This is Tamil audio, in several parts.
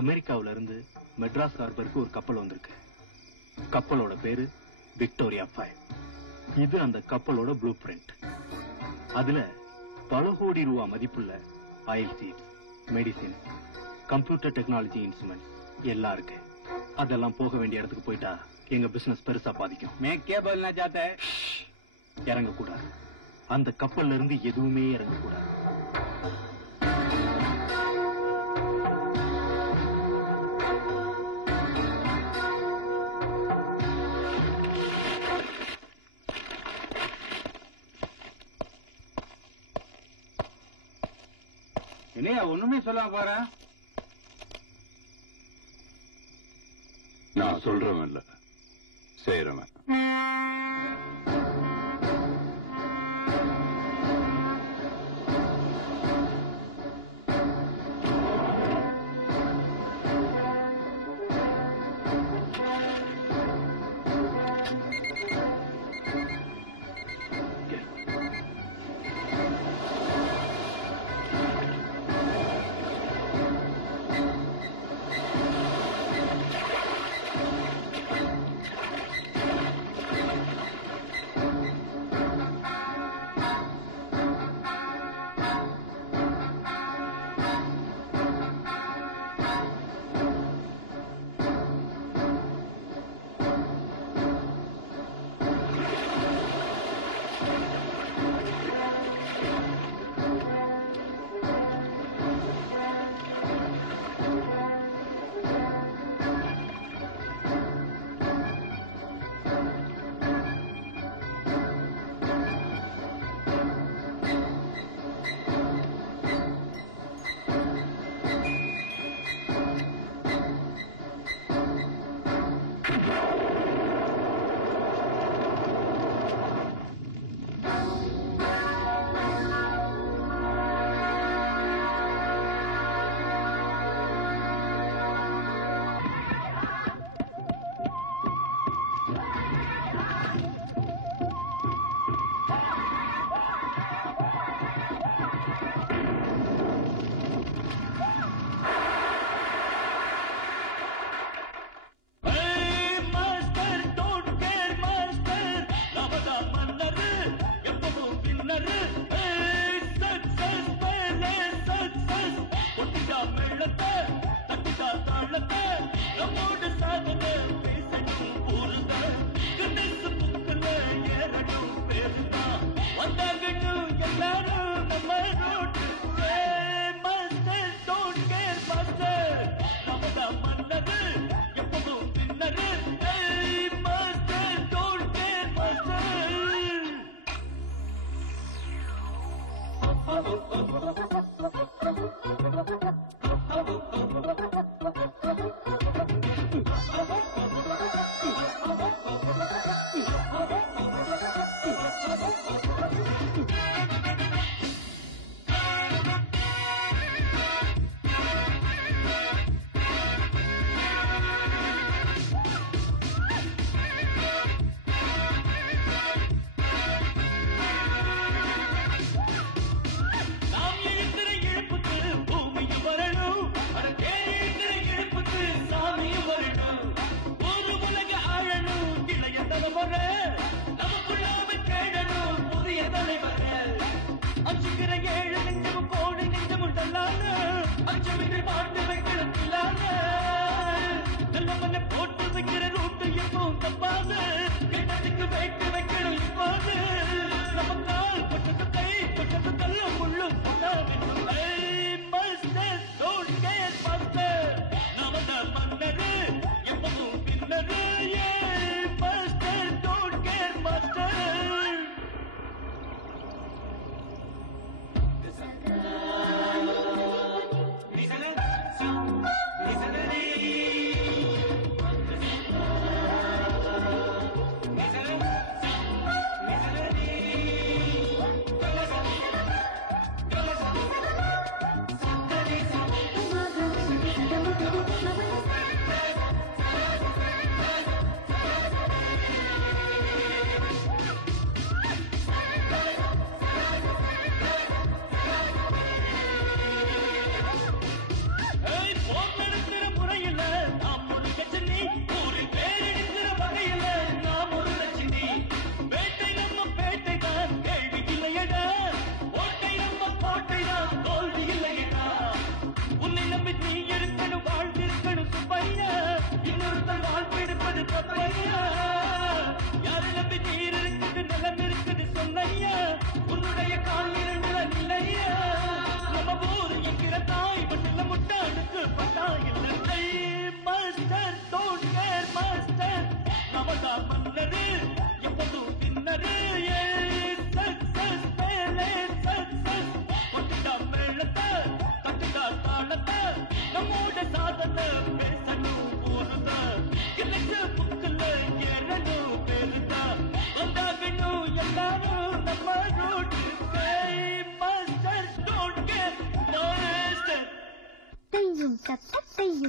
அமெரிக்காவில இருந்து மெட்ராஸ் ஹார்பருக்கு ஒரு கப்பல் வந்திருக்கு. கப்பலோட பேரு விக்டோரியா 5. இது அந்த கப்பலோட ப்ளூ பிரிண்ட். அதுல பல கோடி ரூபா மதிப்புள்ள oil seeds, medicine, computer technology instrument எல்லாம் இருக்கு. அதெல்லாம் போக வேண்டிய இடத்துக்கு போயிட்டா எங்க பிசினஸ் பெருசா பாதிக்கும். இறங்க கூடாது. அந்த கப்பல்ல இருந்து எதுவுமே இறங்க கூடாது. என்னையா ஒண்ணுமே சொல்லாம பாரு. நான் சொல்றவன் இல்ல, செய்யறவன்.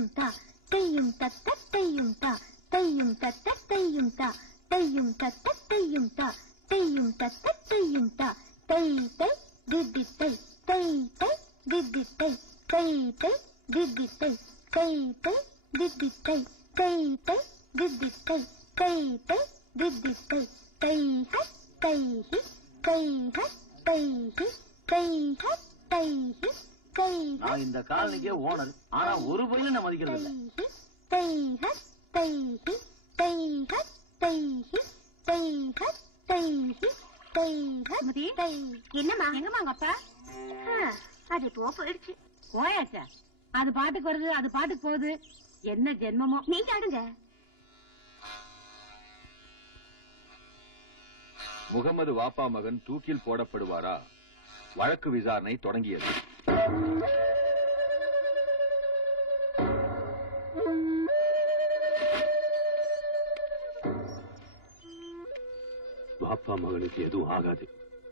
தையும் தா தையும் தத்த தையும் தா தையும் தத்த தையும் தா தையும் தத்த தையும் தா தையும் தத்த தையும் தா தை தை திதி தை தை தை திதி தை தை தை திதி தை தை தை திதி தை தை தை திதி தை தை தை திதி தை தை ஹ தை ஹி தை ஹ தை ஹி தை ஹ தை ஹி தை நான் இந்த காலனிக்கே ஓனர், ஆனா ஒரு பையன் நான் மதிக்கிறது இல்ல. தை ஹ தை ஹி தை ஹ தை ஹி தை ஹ தை ஹி தை ஹ தை. என்னம்மா எங்கம்மா உங்க அப்பா? அது போயிடுச்சு. போயாச்சா? அது பாட்டுக்கு வருது, அது பாட்டுக்கு போகுது. என்ன ஜென்மமோ. நீங்க ஆடுங்க. முகமது வாப்பா மகன் தூக்கில் போடப்படுவாரா? வழக்கு விசாரணை தொடங்கியது. வாப்பா மகனுக்கு எதுவும் ஆகாது,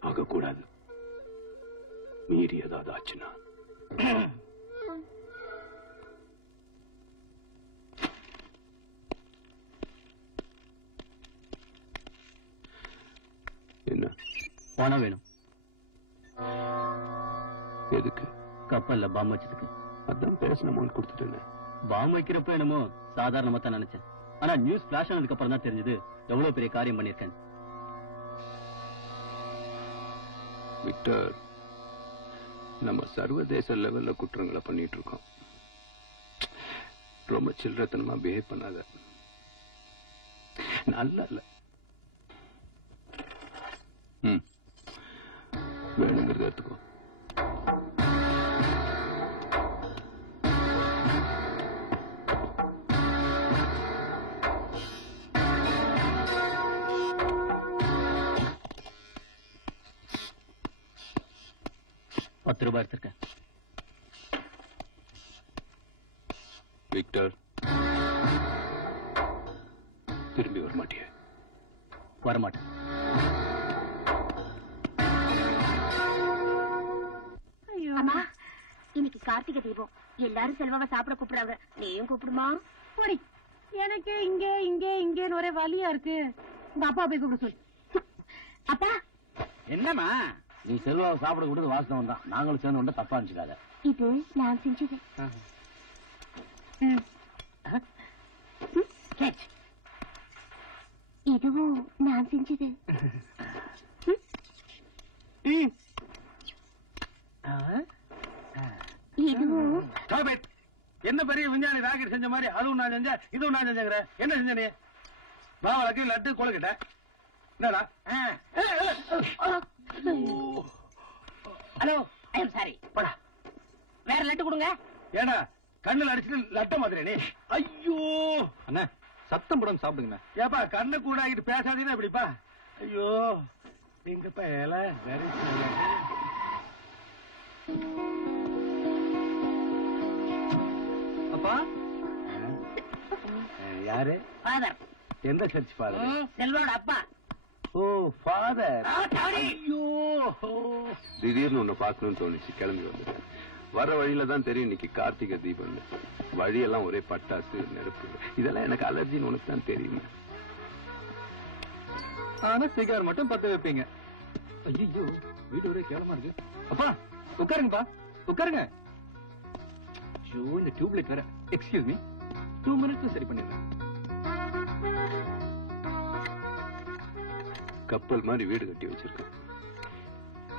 ஆகக்கூடாது. மீறி ஏதாவது ஆச்சுன்னா என்ன பணம் வேணும். எதுக்கு? கப்பல்ல பாம் வச்சதுக்கு. அதான் பேசின அமௌண்ட் கொடுத்துட்டேன். பாம் வைக்கிறப்ப என்னமோ சாதாரணமா தான் நினைச்சேன். ஆனா நியூஸ் பிளாஷ் ஆனதுக்கு அப்புறம் தான் தெரிஞ்சது எவ்வளவு பெரிய காரியம் பண்ணிருக்கேன். விக்டர், நம்ம சர்வதேச லெவல்ல குற்றங்களை பண்ணிட்டு இருக்கோம். ரொம்ப சில்லறத்தனமா பிஹேவ் பண்ணாத. நல்லா இல்ல. வேணுங்கிறத எடுத்துக்கோ. ₹10 எடுத்திருக்கேன். விக்டர், திரும்பி வரமாட்டிய? வரமாட்டேன். அம்மா, இன்னைக்கு கார்த்திகை தீபம். எல்லாரும் செல்வாவை சாப்பிட கூப்பிடுறாங்க. நீயும் கூப்பிடுமா? போடி. எனக்கு இங்க இங்க இங்கன்னு ஒரே வலியா இருக்கு. உங்க அப்பா போய் கூப்பிட சொல்லு. அப்பா, என்னம்மா நீ செல்வாவை சாப்பிட கொடுத்து வாசனம் தான், நாங்களும் சேர்ந்து கொண்டு தப்பா நினைச்சுக்காத. இது நான் செஞ்சது. இதுவும் நான் செஞ்சது. இதுவும் என்ன பெரிய விஞ்ஞானி ராக்கெட் செஞ்ச மாதிரி அதுவும் நான் செஞ்சேன், இதுவும் நான் செஞ்சேங்கிற. என்ன செஞ்ச நீ? பாவலக்கு லட்டு கொழுக்கிட்ட. என்னடா? Hello, I am sorry. படா, வேற லட்டு கொடுங்க. ஏடா கண்ணுல அடிச்சுட்டு லட்ட மாதிரி நீ? ஐயோ அண்ணா, சத்தம் படம் சாப்பிடுங்க. ஏப்பா கண்ணு கூட ஆகிட்டு பேசாதீங்கன்னா எப்படிப்பா? ஐயோ எங்கப்பா ஏல வெரி அப்பா, யாரு? ஃபாதர். எந்த சர்ச் ஃபாதர்? செல்வாவோட அப்பா. Oh father. சாரி. ஐயோ திடீர்னு உன்னை பார்க்கணும்னு தோணுச்சு, கிளம்பி வந்துட்டேன். வர வழியில தான் தெரியும் இன்னைக்கு கார்த்திகை தீபம். வழியெல்லாம் ஒரே பட்டாசு, நெருப்பு. இதெல்லாம் எனக்கு அலர்ஜின்னு உனக்கு தான் தெரியுமா? ஆனா சிகார் மட்டும் பத்த வைப்பீங்க. ஐயோ, வீடு ஒரே கேவலமா இருக்கு. அப்பா உட்காருங்கப்பா, உட்காருங்க. ஐயோ, இந்த டியூப்லைட் வேற. எக்ஸ்கியூஸ் மீ, 2 மினிட்ஸ் சரி பண்ணிடுறேன். கப்பல் மாதிரி வீடு கட்டி வச்சிருக்கேன்.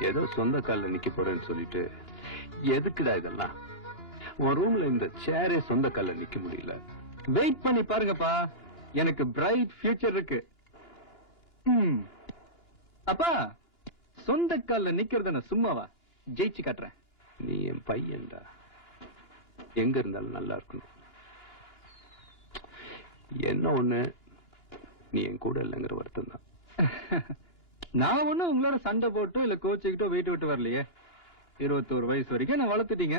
ஏதோ சொந்த கால்ல நிக்க போறேன்னு சொல்லிட்டு எதுக்குடா இதெல்லாம்? உன் ரூம்ல இந்த சேரே சொந்த கால்ல நிக்க முடியல. வெயிட் பண்ணி பாருங்கப்பா, எனக்கு பிரைட் ஃபியூச்சர் இருக்கு. அப்பா, சொந்த கால்ல நிக்கிறது நான் சும்மாவா? ஜெயிச்சு காட்டுறேன். நீ என் பையன்டா, எங்க இருந்தாலும் நல்லா இருக்கணும். என்ன ஒண்ணு, நீ என் கூட இல்லைங்கிற வருத்தம் தான். நான் ஒண்ணும் உங்களோட சண்டை போட்டோ இல்ல கோச்சுக்கிட்டோ வீட்டு விட்டு வரலையே. 21 வயசு வரைக்கும் நான் வளர்த்துட்டீங்க.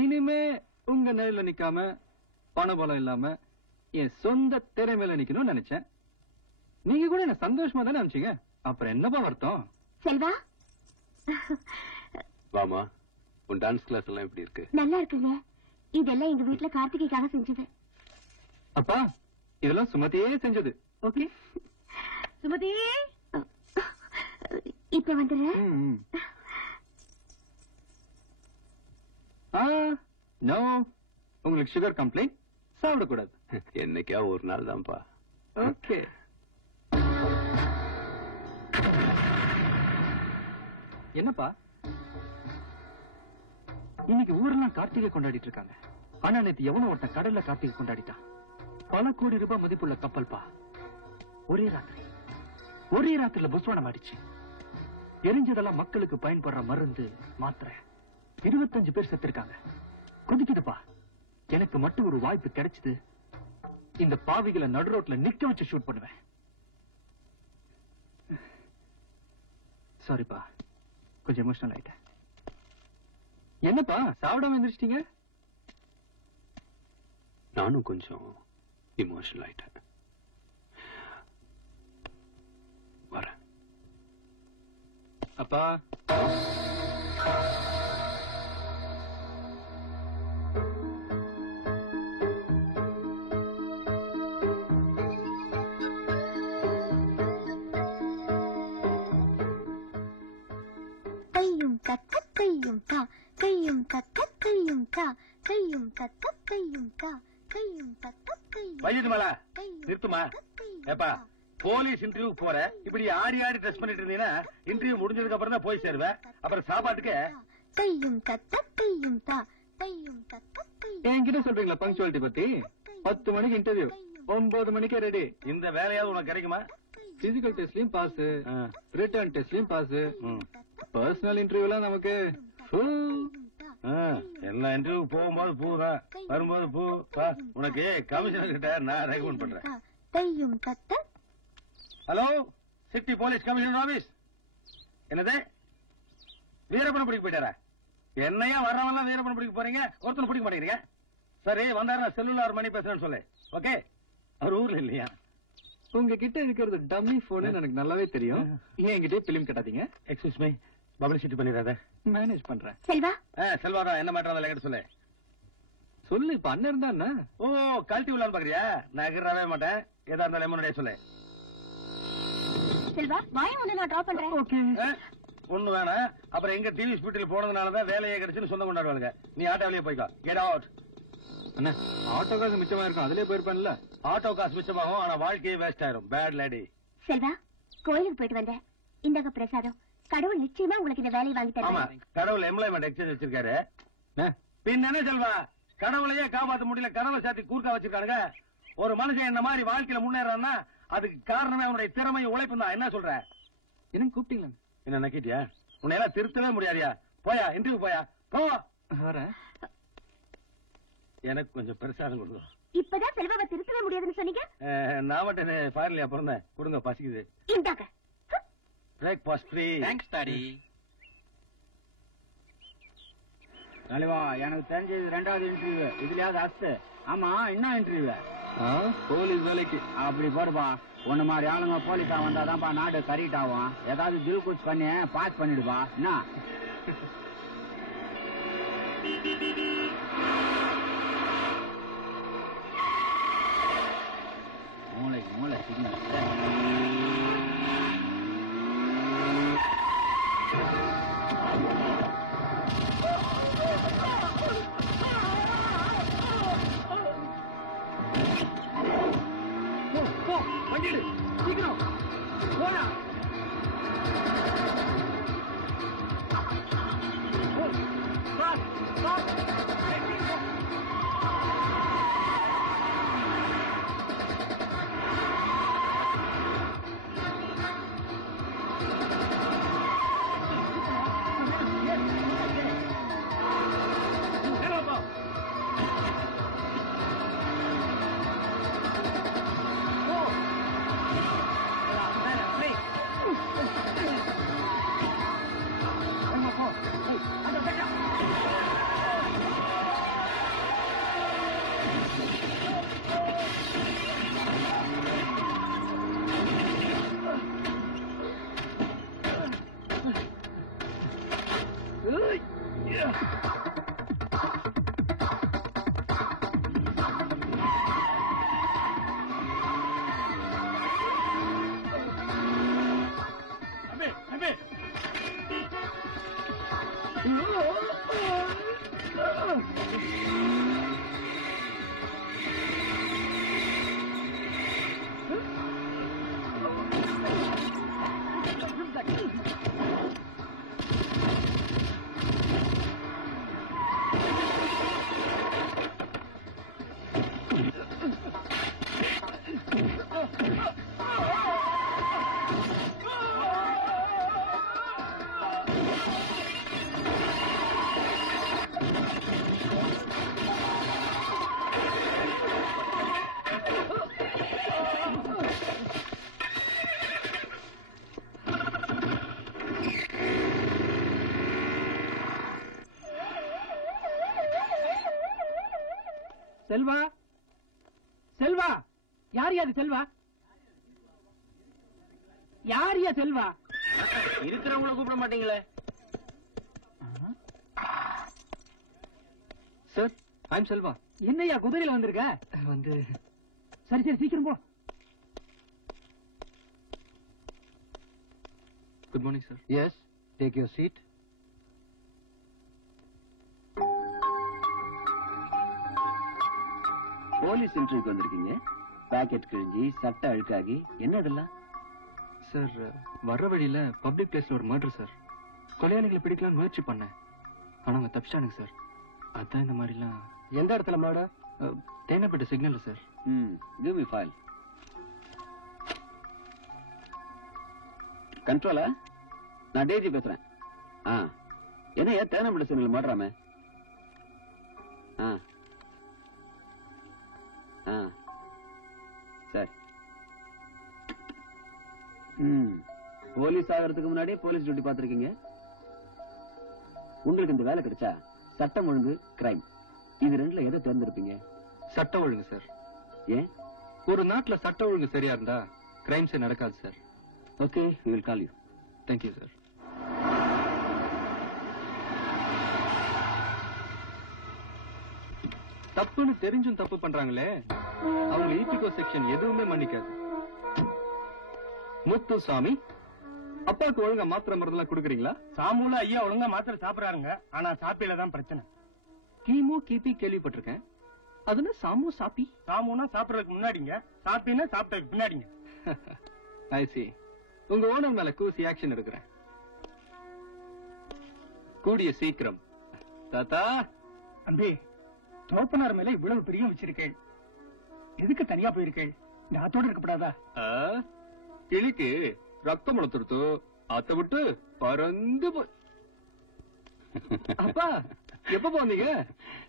இனிமே உங்க நேரில நிக்காம, பணபலம் இல்லாம என் சொந்த திறமையில நிக்கணும்னு நினைச்சேன். நீங்க கூட என்ன சந்தோஷமா தானே நினைச்சீங்க. அப்புறம் என்னப்பா வருத்தம்? செல்வா, வாமா, உன் டான்ஸ் கிளாஸ் எல்லாம் எப்படி இருக்கு? நல்லா இருக்குங்க. இதெல்லாம் எங்க வீட்டுல கார்த்திகைக்காக செஞ்சது. அப்பா இதெல்லாம் சுமதியே செஞ்சது. ஓகே சுமதி இப்ப வந்துரு. நோ, உங்களுக்கு சுகர் கம்ப்ளைண்ட், சாப்பிடக்கூடாது. என்னைக்கா ஒரு நாள் தான்ப்பா. ஓகே. என்னப்பா இன்னைக்கு ஊரெல்லாம் கார்த்திகை கொண்டாடிட்டு இருக்காங்க. ஆனா நேத்து எவனோ ஒருத்தன் கடல்ல கார்த்திகை கொண்டாடிட்டான். பல கோடி ரூபாய் மதிப்புள்ள கப்பல்பா. ஒரே ராத்திரில புஸ்வானம் ஆயிடுச்சு. எரிஞ்சதெல்லாம் மக்களுக்கு பயன்படுற மருந்து மாத்திரை. 25 பேர் செத்துருக்காங்க. கொதிக்குதுப்பா. எனக்கு மட்டும் ஒரு வாய்ப்பு கிடைச்சது, இந்த பாவிகளை நடு ரோட்ல நிக்க வச்சு ஷூட் பண்ணுவேன். சாரிப்பா, கொஞ்சம் எமோஷனல் ஆயிட்டேன். என்னப்பா சாப்பிடாம எந்திரிச்சிட்டீங்க? நானும் கொஞ்சம் இமோஷனல் ஆயிட்டேன். வரேன். அப்பா கையும் கக்க கையும் கா, கையும் கக்க கையும் கா, கையும் கக்க கையும் கா, கையும் கக்க கையும். வைஜித் மேல நிறுத்துமா? ஏப்பா போலீஸ் இன்டர்வியூ போற இப்படி ஆடி ஆடி ட்ரெஸ் பண்ணிட்டு இருந்தீங்கன்னா இன்டர்வியூ முடிஞ்சதுக்கு அப்புறம் தான் போய் சேருவேன். அப்புறம் சாப்பாட்டுக்கு கையும் கக்க கையும் கா, கையும் கக்க கையும். என்கிட்ட சொல்றீங்களா பங்க்சுவாலிட்டி பத்தி? 10 மணிக்கு இன்டர்வியூ, 9 மணிக்கே ரெடி. இந்த வேலையாவது உனக்கு கிடைக்குமா? பிசிக்கல் டெஸ்ட்லயும் பாஸ், ரிட்டர்ன் டெஸ்ட்லயும் பாஸ், பர்சனல் இன்டர்வியூலாம் நமக்கு எல்லா இன்டர்வியூ போகும்போது பூதான், வரும்போது பூ. உனக்கு கமிஷனர் கிட்ட நான் ரெக்கமெண்ட் பண்றேன். கையும் கக்க. Hello, city police commissioner office. என்னது வீரப்பன பிடிக்க போயிட்டாரா? என்னையா வர்றவங்க வீரப்பன பிடிக்க போறீங்க, ஒருத்தனை பிடிக்க மாட்டேங்கிறீங்க. சரி வந்தாரு, செல்லுலார் மணி பேசுறேன்னு சொல்லு. ஓகே, அவர் ஊர்ல இல்லையா? உங்ககிட்ட இருக்கிறது டம்மி போன் எனக்கு நல்லாவே தெரியும். ஏன் என்கிட்ட பிலிம் கட்டாதீங்க? எக்ஸ்கியூஸ் மீ, பப்ளிசிட்டி பண்ணிடாத. மேனேஜ் பண்றேன். செல்வா, செல்வாரா என்ன மாட்டாத கேட்டு சொல்லு. சொல்லு, இப்ப அண்ணன் இருந்தா என்ன? ஓ, கழட்டி விடலான்னு பாக்குறியா? நான் எகிறவே மாட்டேன். ஏதா இருந்தாலும் முன்னாடியே சொல்லு. செல்வா வாய வந்து நான் டிராப் பண்றேன். ஓகே. ஒண்ணு வேணாம். அப்புறம் எங்க டிவி ஸ்பீட்டில் போனதுனாலதான் வேலையே கிடைச்சுன்னு சொந்தம் கொண்டாடுவாங்க. நீ ஆட்டோவிலேயே போய்க்கோ. Get out. அண்ணா ஆட்டோ காசு மிச்சமா இருக்கும், அதுலயே போயிருப்பான்ல. ஆட்டோ காசு மிச்சமாகும், ஆனா வாழ்க்கையே வேஸ்ட் ஆயிரும். Bad lady. செல்வா, கோயிலுக்கு போயிட்டு வந்தேன். இந்தாங்க பிரசாதம். கடவுள் நிச்சயமா உங்களுக்கு இந்த வேலையை வாங்கி ஆமா, தருவாங்க. கடவுள் எம்ப்ளாய்மெண்ட் எக்ஸ்சேஞ்ச் வச்சிருக்காரு. பின் என்ன செல்வா, கடவுளையே காப்பாத்த முடியல, கடவுளை சாத்தி கூர்க்கா வச்சிருக்கானுங்க. ஒரு மனுஷன் என்ன மாதிரி வாழ்க்கையில முன்னேறான்னா அதுக்கு காரணமே அவனுடைய திறமையும் உழைப்பும் தான். என்ன சொல்ற? என்ன கூப்பிட்டீங்களா? என்ன நக்கிட்டியா? உன்னை எல்லாம் திருத்தவே முடியாதியா? போயா, இன்டர்வியூ போயா, போ. வரேன். எனக்கு கொஞ்சம் பெருசாக கொடுக்கும். இப்பதான் செல்வாவை திருத்தவே முடியாதுன்னு சொன்னீங்க. நான் மட்டும் ஃபாரின்லயா பிறந்தேன்? கொடுங்க, பசிக்குது. இந்தாங்க. Breakfast free. Thanks daddy. தலைவா, எனக்கு தெரிஞ்சது 2வது இன்டர்வியூ. இதுலயாவது அஸ்து. ஆமா, என்ன இன்டர்வியூ? போலீஸ் வேலைக்கு. அப்படி போடுப்பா. ஒண்ணு மாதிரி ஆளுங்க போலீஸா வந்தாதான்ப்பா நாடு கரெக்ட் ஆகும். ஏதாவது தில் குச் பண்ணி பாஸ் பண்ணிடுப்பா. என்ன மூளை சிக்னல். வண்டிடு சீக்கிரம் போயா. செல்வா செல்வா, யார் யாது செல்வா? யார் யா செல்வா? இருக்கிறவங்கள கூப்பிட மாட்டீங்களே. Sir, I'm Selva. என்னையா குதிரையில வந்திருக்க? வந்து சரி சரி சீக்கிரம் போ. Good morning sir. Yes, take your seat. Police இன்டர்வியூக்கு வந்திருக்கீங்க. பாக்கெட் கிழிஞ்சி சட்டை அழுக்காகி என்ன இதெல்லாம்? சார், வர்ற வழியில பப்ளிக் பிளேஸ்ல ஒரு மர்டர் சார். கொலையாளிகளை பிடிக்கலாம்னு முயற்சி பண்ணேன், ஆனா அவங்க தப்பிச்சானுங்க சார். அதான் இந்த மாதிரிலாம். எந்த இடத்துல மர்டர்? தேனப்பட்ட signal sir. Give me file. கண்ட்ரோலா? நான் டேஜி பேசுறேன். என்ன தேனப்பட்ட சிக்னல் மர்டராமே? சரி. போலீஸ் ஆகிறதுக்கு முன்னாடியே போலீஸ் டியூட்டி பார்த்திருக்கீங்க. உங்களுக்கு இந்த வேலை கிடைச்சா சட்டம் ஒழுங்கு, கிரைம், இது ரெண்டுல எதை தேர்ந்தெடுப்பீங்க? சட்ட ஒழுங்கு சார். ஏன்? ஒரு நாட்டுல சட்ட ஒழுங்கு சரியா இருந்தா கிரைம்ஸே நடக்காது sir. Okay, we will call you. Thank you sir. தப்புன்னு தெரிஞ்சும் தப்பு பண்றாங்களே, அவங்க ஈட்டிகோ செக்ஷன் எதுவுமே மன்னிக்காது. முத்துசாமி, அப்பாவுக்கு ஒழுங்கா மாத்திரை மருந்தெல்லாம் கொடுக்குறீங்களா? சாமுல ஐயா ஒழுங்கா மாத்திரை சாப்பிடறாருங்க, ஆனா சாப்பியில தான் பிரச்சனை. கிமு கிபி கேள்விப்பட்டிருக்கேன். அதுல சாமு சாப்பி. சாமுனா சாப்பிடறதுக்கு முன்னாடிங்க, சாப்பினா சாப்பிட்டதுக்கு பின்னாடிங்க. ஐ சி. உங்க ஓனர் மேல கூசி ஆக்ஷன் எடுக்கிறேன் கூடிய சீக்கிரம். தாத்தா, அம்பி, தோப்பனார் மேல இவ்வளவு பிரியம் வச்சிருக்கேன், எதுக்கு தனியா போயிருக்கேன்? இந்த ஆத்தோட இருக்கப்படாதா? கிளிக்கு ரத்தம் முளத்துடுத்து ஆத்த விட்டு பறந்து அப்பா, எப்ப போனீங்க?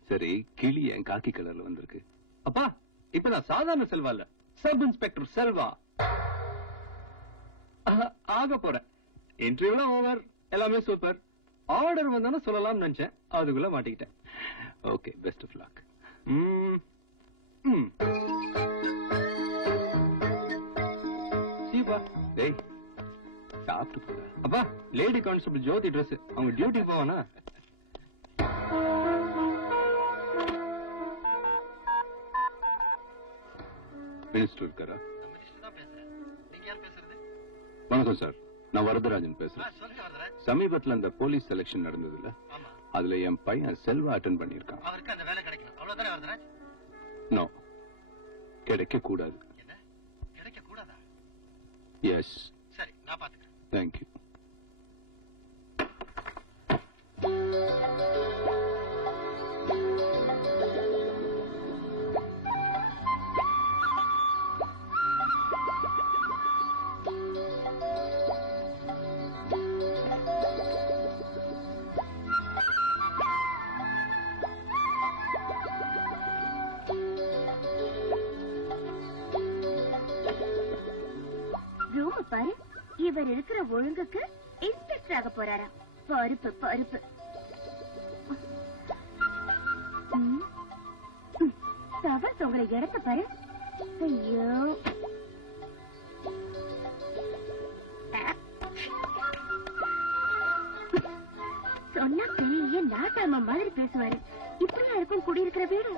சரி, கிளி என் காக்கி கலர்ல வந்திருக்கு. அப்பா, இப்ப நான் சாதாரண செல்வா இல்ல, சப் இன்ஸ்பெக்டர் செல்வா ஆக போறேன். இன்டர்வியூல ஓவர், எல்லாமே சூப்பர். ஆர்டர் வந்தானே சொல்லலாம்னு நினைச்சேன், அதுக்குள்ள மாட்டிக்கிட்டேன். Okay, best of luck. சீப்பா. டேய், சாப்பிட்டு போற. அப்பா, லேடி கான்ஸ்டபிள் ஜோதி ட்ரெஸ், அவங்க டியூட்டி போவானா? மினிஸ்டர் இருக்காரா? வணக்கம் சார், நான் வரதராஜன் பேசுறேன். சமீபத்துல அந்த போலீஸ் செலக்ஷன் நடந்ததுல, அதுல என் பையன் செல்வா அட்டெண்ட் பண்ணிருக்கான். அவருக்கு அந்த வேலை கிடைக்கணும், அவ்வளவுதானே வரதராஜ்? நோ, கிடைக்க கூடாது. கிடைக்க கூடாதா? எஸ். சரி, நான் பாத்துக்கிறேன். தேங்க்யூ. பாரு, இவர் இருக்கிற ஒழுங்குக்கு இன்ஸ்பெக்டர் ஆக போறாராம். பருப்பு பருப்பு. தவறு உங்களை இடத்த பாரு. ஐயோ, சொன்னா பெரிய நாட்டாம மாதிரி பேசுவாரு. இப்படியா இருக்கும் குடியிருக்கிற வீடு?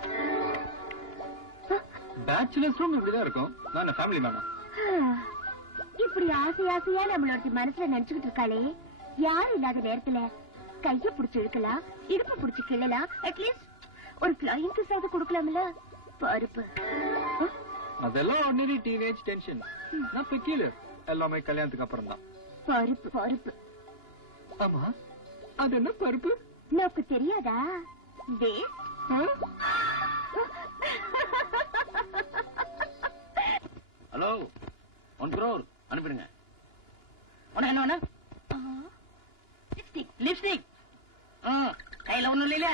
பேச்சுலர்ஸ் ரூம் இப்படிதான் இருக்கும். நான் ஃபேமிலி மேனா? இப்படி ஆசை ஆசையா நம்மளோட மனசுல நினைச்சுக்கிட்டு இருக்காளே, யாரும் இல்லாத நேரத்துல கைய புடிச்சு இழுக்கலாம், இடுப்பு புடிச்சு கிள்ளலாம், அட்லீஸ்ட் ஒரு ஃபிளைங் கிஸ் ஆவது கொடுக்கலாம்ல. பருப்பு. அதெல்லாம் ஆர்டினரி டீனேஜ் டென்ஷன். நான் பெக்கிலர், எல்லாமே கல்யாணத்துக்கு அப்புறம் தான். பருப்பு பருப்பு. ஆமா, அது என்ன பருப்பு? நமக்கு தெரியாதா? ஹலோ, 1 crore அனுப்பிடுங்க. என்ன வேணும்? லிப்ஸ்டிக். கையில ஒண்ணும் இல்ல.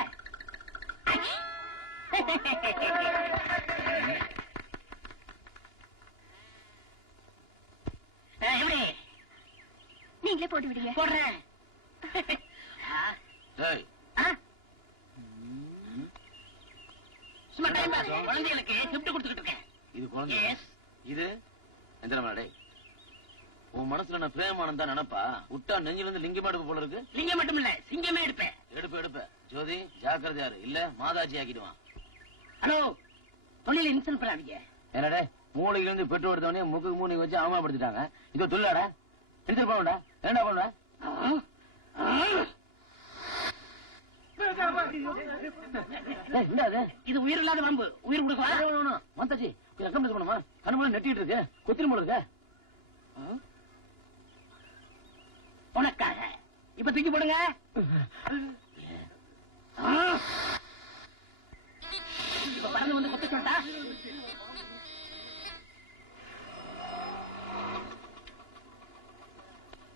எப்படி நீங்களே போட்டு விடுங்க. போடுறேன். சும்மா டைம் பாஸ். குழந்தைகளுக்கு கிஃப்ட் கொடுத்துக்கிட்டு இருக்கேன். இது குழந்தை, இது எந்திரமாடே. உன் மனசுல நான் பிரேமானந்தா நினைப்பா விட்டா நெஞ்சில இருந்து லிங்கமா எடுப்பு போல இருக்கு. லிங்கம் மட்டும் இல்ல, சிங்கமே எடுப்பேன். எடுப்ப ஜோதி ஜாக்கிரதையாரு, இல்ல மாதாஜி ஆக்கிடுவான். ஹலோ, தொழில இன்சல்ட் பண்ணாதீங்க. என்னடே, மூளையில இருந்து பெட்ரோல் எடுத்தவனே முக்கு மூணை வச்சு அவமானப்படுத்திட்டாங்க. இதோ தொழிலாடா, எடுத்துட்டு போடா. என்னடா பண்ணுவ? இது உயிர் இல்லாத வம்பு. உயிர் கொடுக்க மந்தாச்சி ரத்தம் பண்ணுமா? கண்ணு நெட்டிட்டு இருக்கு, கொத்திரும் போல இருக்கு. உனக்காக இப்ப தூக்கி போடுங்க. இப்ப பறந்து வந்து கொத்த சொல்லிட்டா.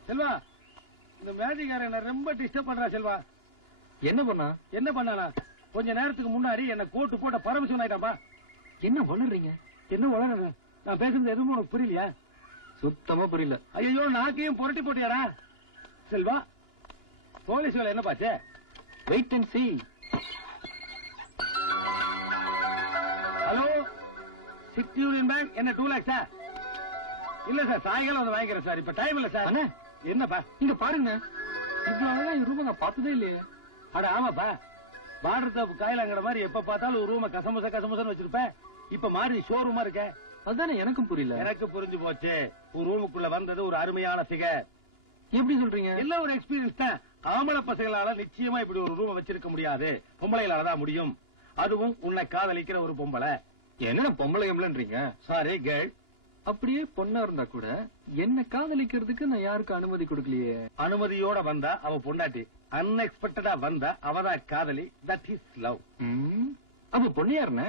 செல்வா, இந்த மேஜிக்கார என்ன ரொம்ப டிஸ்டர்ப் பண்றா. செல்வா, என்ன பண்ணா? என்ன பண்ணானா? கொஞ்ச நேரத்துக்கு முன்னாடி என்ன கோட்டு போட்ட பரமசிவன் ஆயிட்டாப்பா. என்ன வளர்றீங்க? என்ன வளரணும்? நான் பேசுறது எதுவும் உனக்கு புரியலையா? சுத்தமா புரியல. ஐயோ, நாக்கையும் புரட்டி போட்டியாடா. செல்வா, போலீஸ் வேலை என்ன பாச்சு? Wait and see. Hello, city union bank. என்ன 2 lakhs? இல்ல சார், சாயங்காலம் வந்து வாங்கிக்கிறேன் சார். இப்ப டைம் இல்ல சார். என்னப்பா இங்க பாருங்க, இவ்வளவு ரூபா நான் பார்த்ததே இல்லையே. அட ஆமாப்பா, பார்டர் தோப்பு காயிலாங்கிற மாதிரி எப்ப பார்த்தாலும் ஒரு ரூம கசமுசன்னு வச்சிருப்பேன். இப்ப மாறி ஷோரூமா இருக்க. அதுதானே எனக்கும் புரியல. எனக்கு புரிஞ்சு போச்சு. ஒரு ரூமுக்குள்ள வந்தது ஒரு அருமையான ஃபிகர். எப்படி சொல்றீங்க? இல்ல, ஒரு எக்ஸ்பீரியன்ஸ் தான். ஆம்பளை பசங்களால நிச்சயமா இப்படி ஒரு ரூம் வச்சிருக்க முடியாது, பொம்பளைகளால தான் முடியும். அதுவும் உன்னை காதலிக்கிற ஒரு பொம்பளை. என்ன பொம்பளை எம்பளன்றீங்க? Sorry girl. அப்படியே பொண்ணா இருந்தா கூட என்ன காதலிக்கிறதுக்கு நான் யாருக்கும் அனுமதி கொடுக்கலையே. அனுமதியோட வந்தா அவ பொண்டாட்டி, அன்எக்ஸ்பெக்டடா வந்தா அவதான் காதலி. That is love. அப்ப பொண்ணு யாருன்னு?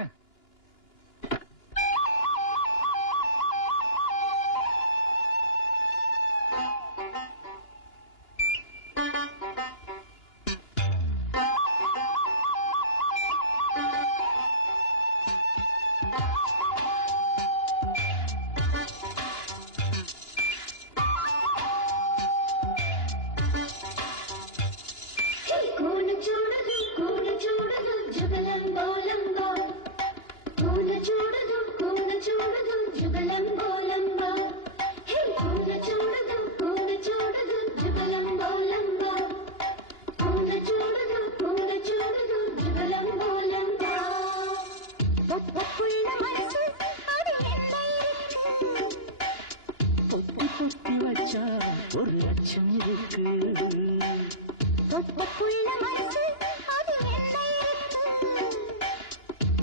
ஒரு லட்சம் இருக்கு.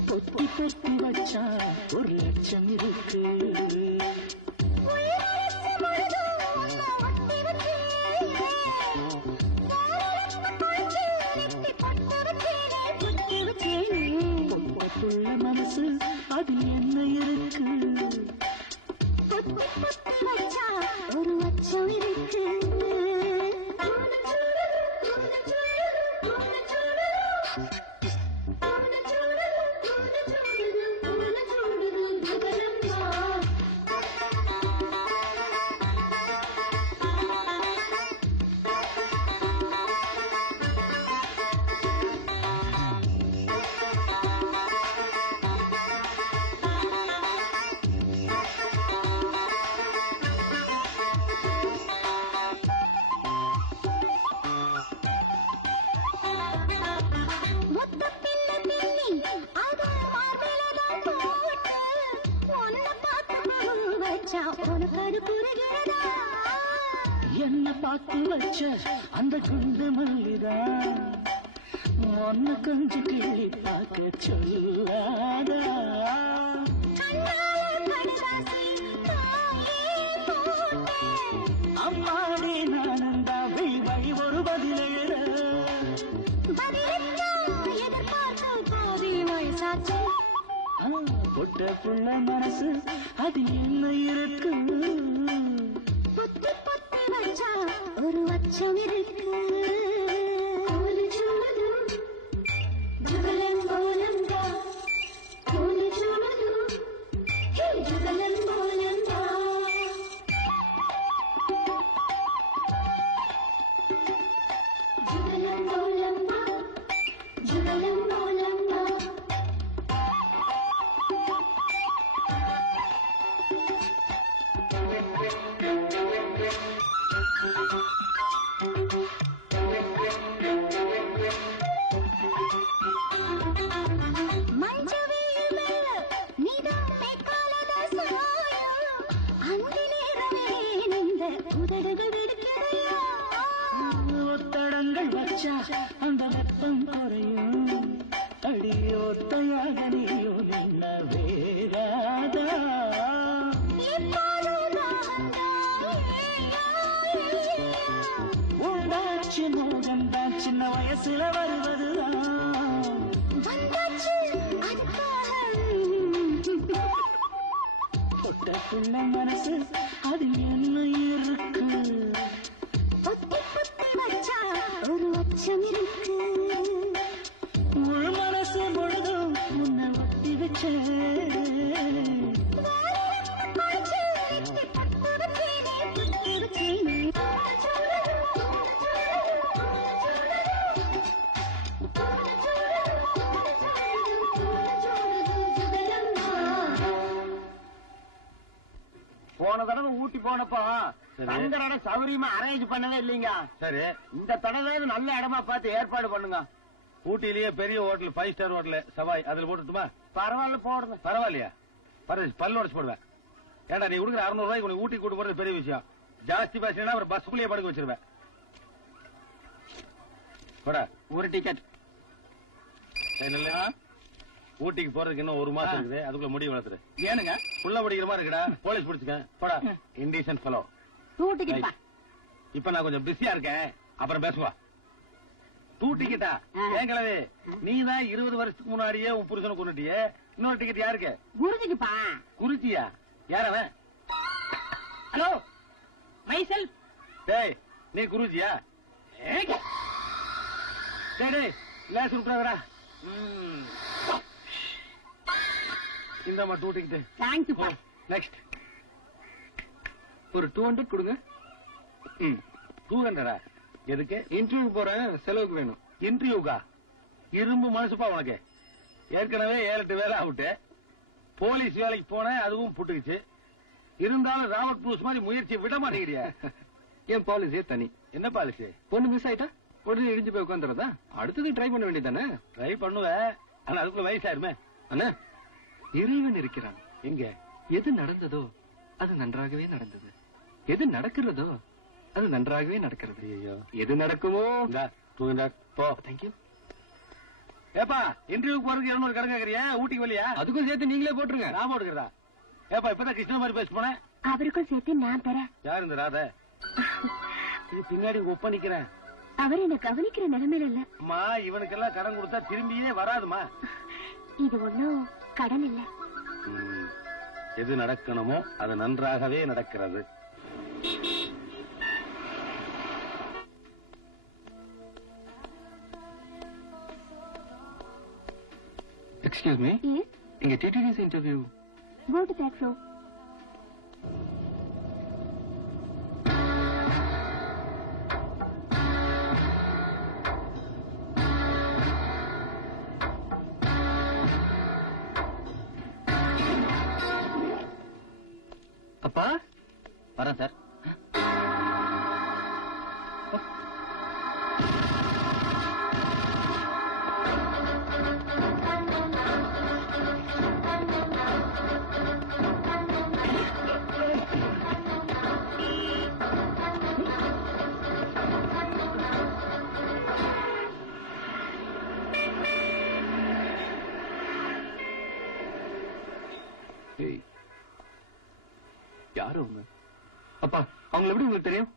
பொத்தி பொத்தி வச்சா ஒரு லட்சம் இருக்கு. பொப்புள்ள மனசு அது என்ன இருக்கு. ஒரு லட்சம் இருக்கு. என்ன பார்த்து வச்ச அந்த குண்டு மல்லிதா ஒன்னு கொஞ்சம் கிள்ளி பார்க்க சொல்லாதா. அம்மாடி நானந்தா வழி ஒரு பதில் எழுத பொட்ட புள்ள மனசு அது என்ன இருக்கு. பொத்தி பொத்தி வச்சா ஒரு லட்சம் இருக்கு. உதடுகள் வெடிக்கிறையா ஒத்தடங்கள் வச்சா அந்த வெப்பம் குறையும் அடியோத்தையாக நீயும் நின்ன வேகாதா உண்டாச்சு மோகம்தான் சின்ன வயசுல வருவதுதான் தொட்ட பிள்ளை மனசு அது என்ன இருக்கு ஒரு அச்சம் இருக்கு முழு மனசு முழுதும் முன்ன ஒட்டி வச்ச போன தடவை ஊட்டி போனப்போ தங்கரோட சௌரியமா அரேஞ்ச் பண்ணவே இல்லைங்க. சரி, இந்த தடவை நல்ல இடமா பார்த்து ஏற்பாடு பண்ணுங்க. ஊட்டிலேயே பெரிய ஹோட்டல் 5 ஸ்டார் ஹோட்டல் சவாய் அதுல போட்டுட்டுமா? பரவாயில்ல போடுங்க. பரவாயில்லையா? பல்லு உடச்சு போடுவேன். ஏண்டா நீ கொடுக்குற 600 ரூபாய்க்கு உனக்கு ஊட்டி கூட்டு போறது பெரிய விஷயம். ஜாஸ்தி பேசினா ஒரு பஸ்க்குள்ளேயே படுக்க வச்சிருவேன். போடா ஒரு டிக்கெட். இல்லையா ஊட்டிக்கு போறதுக்கு இன்னும் 1 மாசம் இருக்குது. அதுக்குள்ள முடி வளர்த்துரு. ஏனுங்க புள்ள படிக்கிற மாதிரி இருக்குடா. போலீஸ் பிடிச்சுக்க. போடா இண்டீசன்ட் ஃபெலோ. டிக்கெட் இப்ப நான் கொஞ்சம் பிஸியா இருக்கேன், அப்புறம் பேசுவா. 2 டிக்கெட்டா? ஏன் கிழவி, நீ தான் 20 வருஷத்துக்கு முன்னாடியே உன் புருஷனை கொண்டுட்டியே. இன்னொரு டிக்கெட் யாருக்கு? குருஜிக்குப்பா. குறிச்சியா? யார் அவன்? Hello myself. டேய் நீ குருஜியா? டேய் லேஸ் விட்டுறா. இந்தாமா 2 டிக்கெட். தேங்க்யூப்பா. நெக்ஸ்ட் ஒரு 200 கொடுங்க. 200 எதுக்கு? இன்டர்வியூ போறேன், செலவுக்கு வேணும். இன்டர்வியூக்கா? இரும்பு மனசுப்பா உனக்கு. ஏற்கனவே 7-8 வேலை ஆகுட்டு. போலீஸ் வேலைக்கு போனேன், அதுவும் புட்டுக்குச்சு. இருந்தாலும் ராபர்ட் ப்ரூஸ் மாதிரி முயற்சியை விட மாட்டேங்கிறியா? என் பாலிசியே தனி. என்ன பாலிசி? பொண்ணு மிஸ் ஆயிட்டா உடனே இடிஞ்சு போய் உட்காந்துறதா? அடுத்தது ட்ரை பண்ண வேண்டியதானே? ட்ரை பண்ணுவேன், ஆனா அதுக்குள்ள வயசாயிருமே. அண்ணா, இறைவன் இருக்கிறான். எங்க? எது நடந்ததோ அது நன்றாகவே நடந்தது. எது நடக்கிறதோ அது நன்றாகவே நடக்கிறது. ஐயோ, எது நடக்குமோ? 200 போ. தேங்க்யூ. ஏப்பா இன்டர்வியூக்கு போறதுக்கு 200 கடன் கேக்குறியா? ஊட்டிக்கு வழியா? அதுக்கும் சேர்த்து நீங்களே போட்டுருங்க. நான் போட்டுக்கிறதா? ஏப்பா இப்பதான் கிருஷ்ண மாதிரி பேச போனேன். அவருக்கும் சேர்த்து நான் தரேன். யாரு இந்த ராத? இது பின்னாடி ஒப்ப நிக்கிறேன். அவர் என்ன கவனிக்கிற நிலைமையில இல்ல. அம்மா இவனுக்கெல்லாம் கடன் கொடுத்தா திரும்பியே வராதுமா. இது ஒண்ணும் கடன் இல்ல. எது நடக்கணுமோ அது நன்றாகவே நடக்கிறது. எக்ஸ்கியூஸ் மீ, Yes, இங்க டிடிடிஸ் interview. go to that row. அப்பா வரேன் சார். யாரு அவங்க? அப்பா அவங்களை எப்படி உங்களுக்கு தெரியும்?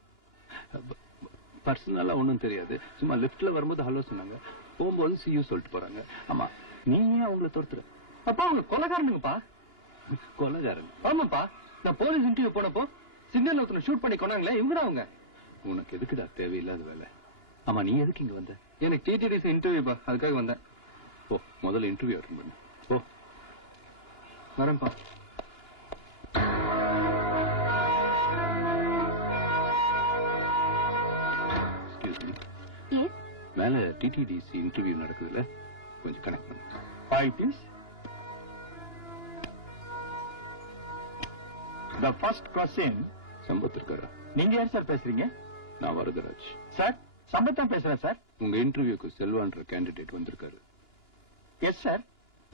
பர்சனலா ஒண்ணும் தெரியாது. சும்மா லிப்ட்ல வரும்போது ஹலோ சொன்னாங்க, போகும்போது see you சொல்லிட்டு போறாங்க. ஆமா, நீ ஏன் அவங்கள தோர்த்துற? அப்பா அவங்க கொலைகாரனுங்கப்பா. கொலைகாரன்? ஆமாப்பா, நான் போலீஸ் இன்டர்வியூ போனப்போ சிக்னல் ஒருத்தனை ஷூட் பண்ணி கொண்டாங்களே, இவங்க தான் அவங்க. உனக்கு எதுக்குடா தேவையில்லாத வேலை? ஆமா, நீ எதுக்கு இங்க வந்த? எனக்கு டிடிடிஸ் இன்டர்வியூப்பா, அதுக்காக வந்தேன். ஓ, முதல்ல இன்டர்வியூ அட்டெண்ட் பண்ணு. ஓ, வரேன்ப்பா. Yes, மேல டிடிடிசி இன்டர்வியூ நடக்குதுல்ல, கொஞ்சம் கனெக்ட் பண்ணு. Hi, please. The first question. Sampath இருக்காரா? நீங்க யார் சார் பேசுறீங்க? நான் வரதராஜ். சார், சம்பத் தான் பேசுறேன் சார். உங்க இன்டர்வியூக்கு செல்வான்ற கேண்டிடேட் வந்திருக்காரு. Yes sir.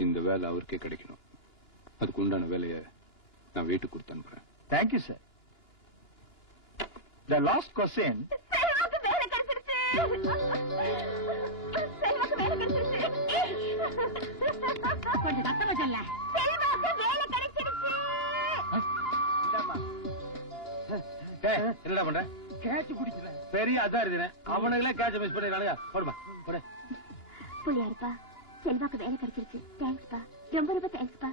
இந்த வேலை அவருக்கே கிடைக்கணும். அதுக்கு உண்டான வேலையை நான் வீட்டுக்கு கொடுத்து அனுப்புறேன். Thank you sir. The last question. செல்வாக்கு வேலை கிடைச்சிருச்சு. செல்வாக்கு வேலை கிடைச்சிருச்சு. கொஞ்சம் சத்தமா சொல்ல. செல்வாக்கு வேலை கிடைச்சிருச்சு. என்னடா பண்ற? கேட்ச் பிடிக்கிறேன். பெரிய அதான் இருக்கிறேன். அவனுங்களே கேட்ச மிஸ் பண்ணிடுறானுங்க. போடுமா போடு. புள்ளியாருப்பா, செல்வாக்கு வேலை கிடைச்சிருச்சு. தேங்க்ஸ்பா, ரொம்ப ரொம்ப தேங்க்ஸ்பா.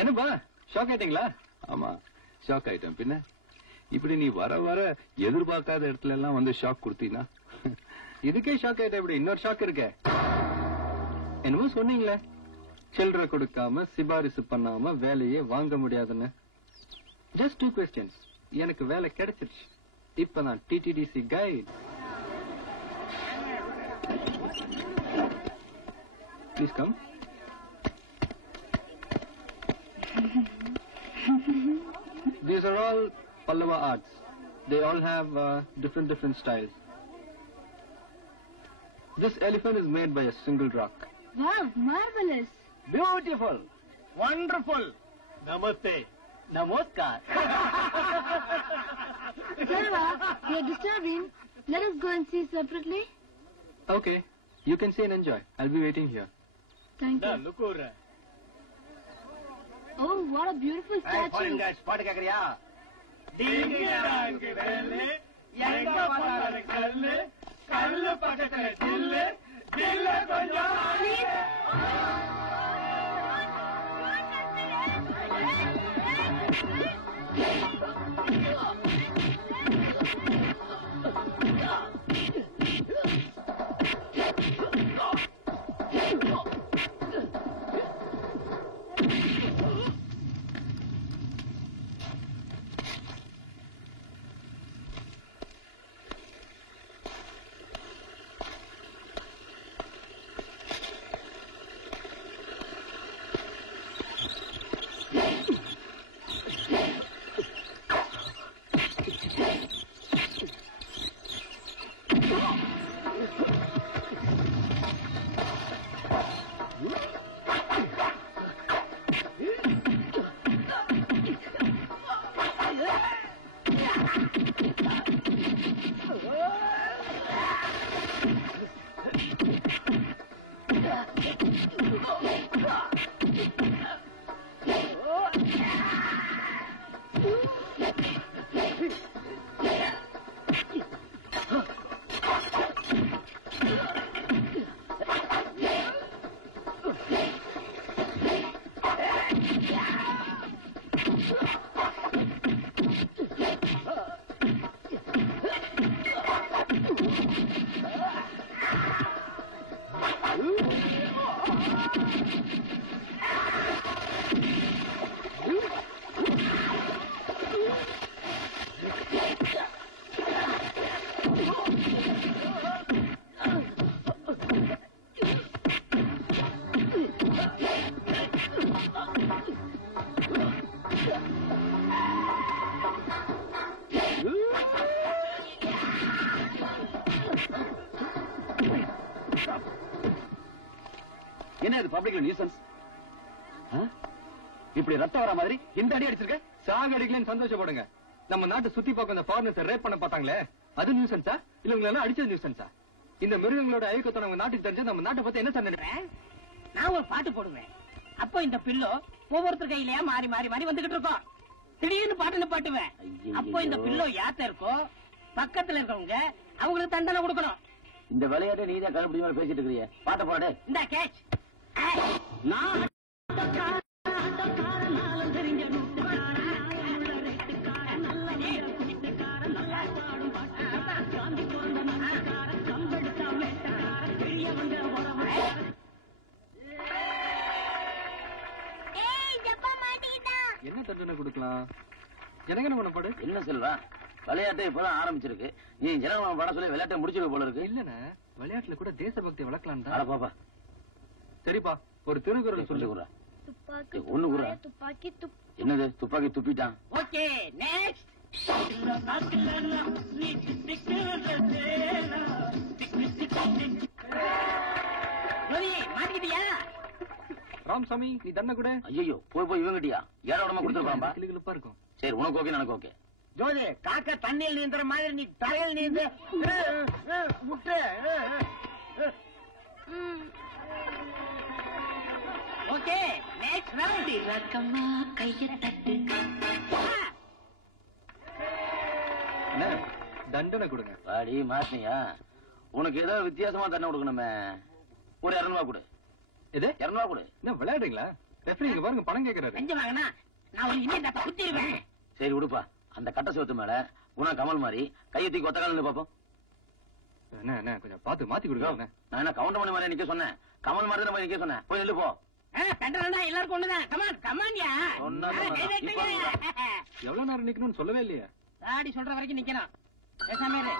என்னப்பா ஷாக் ஆயிட்டீங்களா? ஆமா ஷாக் ஆயிட்டேன். பின்ன இப்படி நீ வர வர எதிர்பார்க்காத இடத்துல எல்லாம் வந்து ஷாக் கொடுத்தீங்கன்னா இதுக்கே ஷாக் ஆயிட்ட இப்படி இன்னொரு ஷாக் இருக்க. என்னமோ சொன்னீங்களே, சில்லறை கொடுக்காம சிபாரிசு பண்ணாம வேலையே வாங்க முடியாதுன்னு. Just 2 questions. எனக்கு வேலை கிடைச்சிருச்சு. இப்ப நான் DTDC guide. Please come. These are all Pallava arts. They all have different styles. This elephant is made by a single rock. Wow, marvelous. Beautiful. Wonderful. Namaste. Namaskar. Selva, we are disturbing. Let us go and see separately. Okay, you can see and enjoy. I'll be waiting here. Thank you. Look over. Oh, what a beautiful statue. பாட்டு கேக்குறியா? கல்லு பக்கத்துல சில்லு சில்லு கொஞ்சம் என்ன இது பப்ளிக் நியூசன்ஸ்? இப்படி ரத்தம் வர மாதிரி இந்த அடி அடிச்சிருக்க. சாக அடிக்கலன்னு சந்தோஷப்படுங்க. நம்ம நாட்டு சுத்தி பார்க்க அந்த ஃபாரினர்ஸ் ரேப் பண்ண பார்த்தாங்களே, அது நியூசன்ஸா இல்ல உங்களை எல்லாம் அடிச்சது நியூசன்ஸா? இந்த மிருகங்களோட ஐயக்கத்தை நம்ம நாட்டுக்கு தெரிஞ்சு நம்ம நாட்டை பத்தி என்ன சொன்ன? நான் ஒரு பாட்டு போடுவேன். அப்போ இந்த பில்லோ ஒவ்வொருத்தர் கையிலயா மாறி மாறி மாறி வந்துகிட்டு இருக்கோம். திடீர்னு பாட்டுன்னு பாட்டுவேன். அப்போ இந்த பில்லோ யாத்த இருக்கோ பக்கத்துல இருக்கவங்க அவங்களுக்கு தண்டனை கொடுக்கணும். இந்த விளையாட்டை நீ தான் கண்டுபிடி மாதிரி பேசிட்டு இருக்கிறீங்க. பாட்ட போடு. இந்த கேட்ச் நான் என்ன தண்டனை கொடுக்கலாம்? எனக்கு என்ன பண்ண பாடு? என்ன செல்வா, விளையாட்டை இப்பதான் ஆரம்பிச்சிருக்கு. நீ ஜனநாயகம் பட சொல்லி விளையாட்டை முடிச்சிருக்க போல இருக்கு. இல்லண்ணே, விளையாட்டுல கூட தேசபக்தி வளர்க்கலாம் அட பாப்பா. சரிப்பா, ஒரு திருக்குறள் சொல்லி சொல்லு. கொடுறா. துப்பாக்கி ஒண்ணு கூட துப்பாக்கி என்னது துப்பாக்கி துப்பிட்டான். Okay next. மாட்டிக்கிட்டியா? ராமசாமி நீ தண்ண கூட. ஐயோ போய் போய் இவங்கிட்டியா? ஏற உடம்பா கொடுத்துருப்பாம்பா. கிளிகிளிப்பா இருக்கும். சரி உனக்கு ஓகே எனக்கு ஓகே. ஜோதி காக்கா தண்ணியில் நீந்துற மாதிரி நீ தரையில் நீந்து முட்டை. Okay next round. ரக்கம்மா கைய தட்டு. தண்டனை கொடுங்க. பாடி மாட்டினியா? உனக்கு ஏதோ வித்தியாசமா தண்டனை கொடுக்கணுமே. ஒரு 200 கொடு. எது 200 கொடு. என்ன விளையாடுறீங்களா? ரெஃபரி இங்க பாருங்க பணம் கேக்குறாரு. கொஞ்சம் வாங்கண்ணா, நான் ஒரு இந்தியன் தப்பா குத்திடுவேன். சரி விடுப்பா. அந்த கட்ட சோத்து மேல உன கமல் மாதிரி கையை தூக்கி ஒத்த கால பாப்போம். என்ன கொஞ்சம் பாத்து மாத்தி கொடுங்க. நான் என்ன கவுண்டர் பண்ணி மாதிரி நிக்க சொன்னேன்? கமல் மாதிரி தான் நிக்க சொன்னேன். போய் நில்லு போ. தண்டனை எல்லாருக்கும் ஒண்ணுதான். கமான் கமான்யா. எவ்வளவு நேரம் நிக்கணும்னு சொல்லவே இல்லையா? தாடி சொல்ற வரைக்கும் நிக்கணும். பேசாம இரு.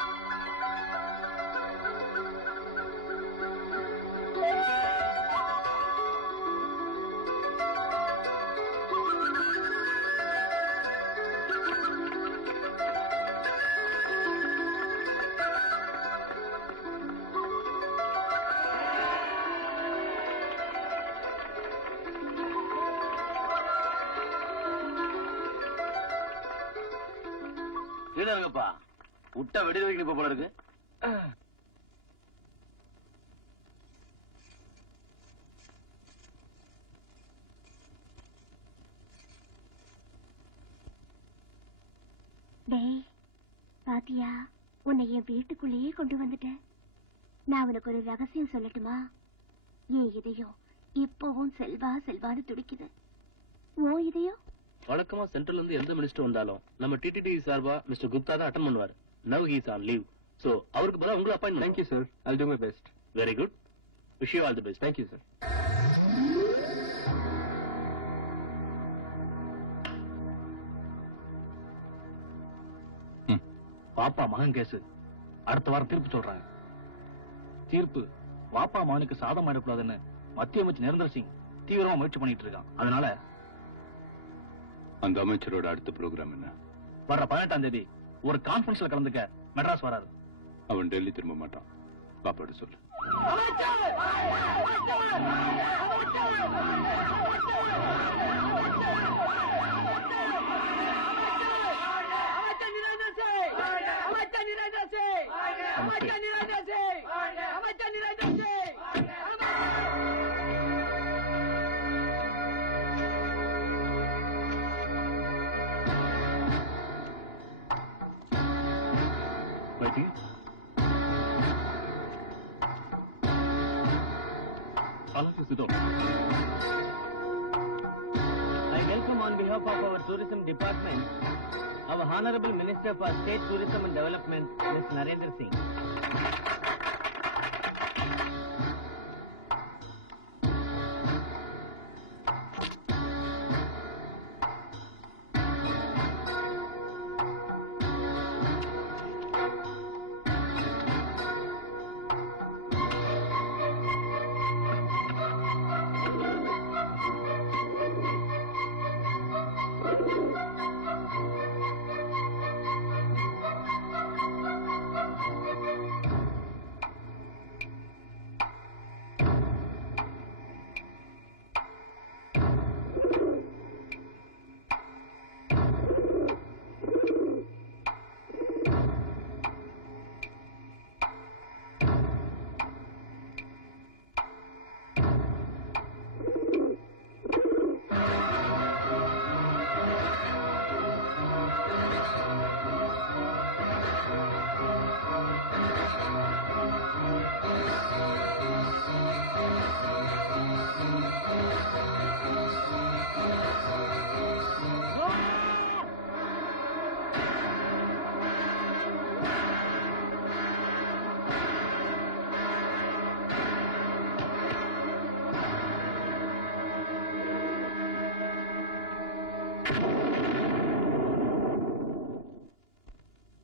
கீழப்பா விட்ட வெடி வைக்க போல இருக்கு. டேய் பாத்தியா, உன்னை என் வீட்டுக்குள்ளேயே கொண்டு வந்துட்டேன். நான் உனக்கு ஒரு ரகசியம் சொல்லட்டுமா? என் இதயம் இப்பவும் செல்வா செல்வான்னு துடிக்குது. ஓ இதயம் வழக்கமா சென்ட்ரல் இருந்து எந்த மினிஸ்டர் வந்தாலும் நம்ம டிடிடி சார்பா மிஸ்டர் குப்தா தான் அட்டெண்ட் பண்ணுவார். Now he is on leave. So அவருக்கு பதிலா உங்களை appoint. Thank you sir. I'll do my best. Very good. Wish you all the best. Thank you sir. பாப்பா மகன் கேஸ் அடுத்த வாரம் தீர்ப்பு சொல்றாங்க. தீர்ப்பு பாப்பா மகனுக்கு சாதம் ஆயிடக்கூடாதுன்னு மத்திய அமைச்சர் நிரந்தர் சிங் தீவிரமா முயற்சி பண்ணிட்டு இருக்கான். அதனால அந்த அமைச்சரோட அடுத்த ப்ரோக்ராம் என்ன? வர்ற 18ஆம் தேதி ஒரு கான்பரன்ஸ்ல கலந்துக்க மெட்ராஸ் வராரு. அவன் டெல்லி திரும்ப மாட்டான். பாப்பாடு சொல்லு. I welcome on behalf of our tourism department our Honorable Minister for State Tourism and Development, Ms. Narendra Singh.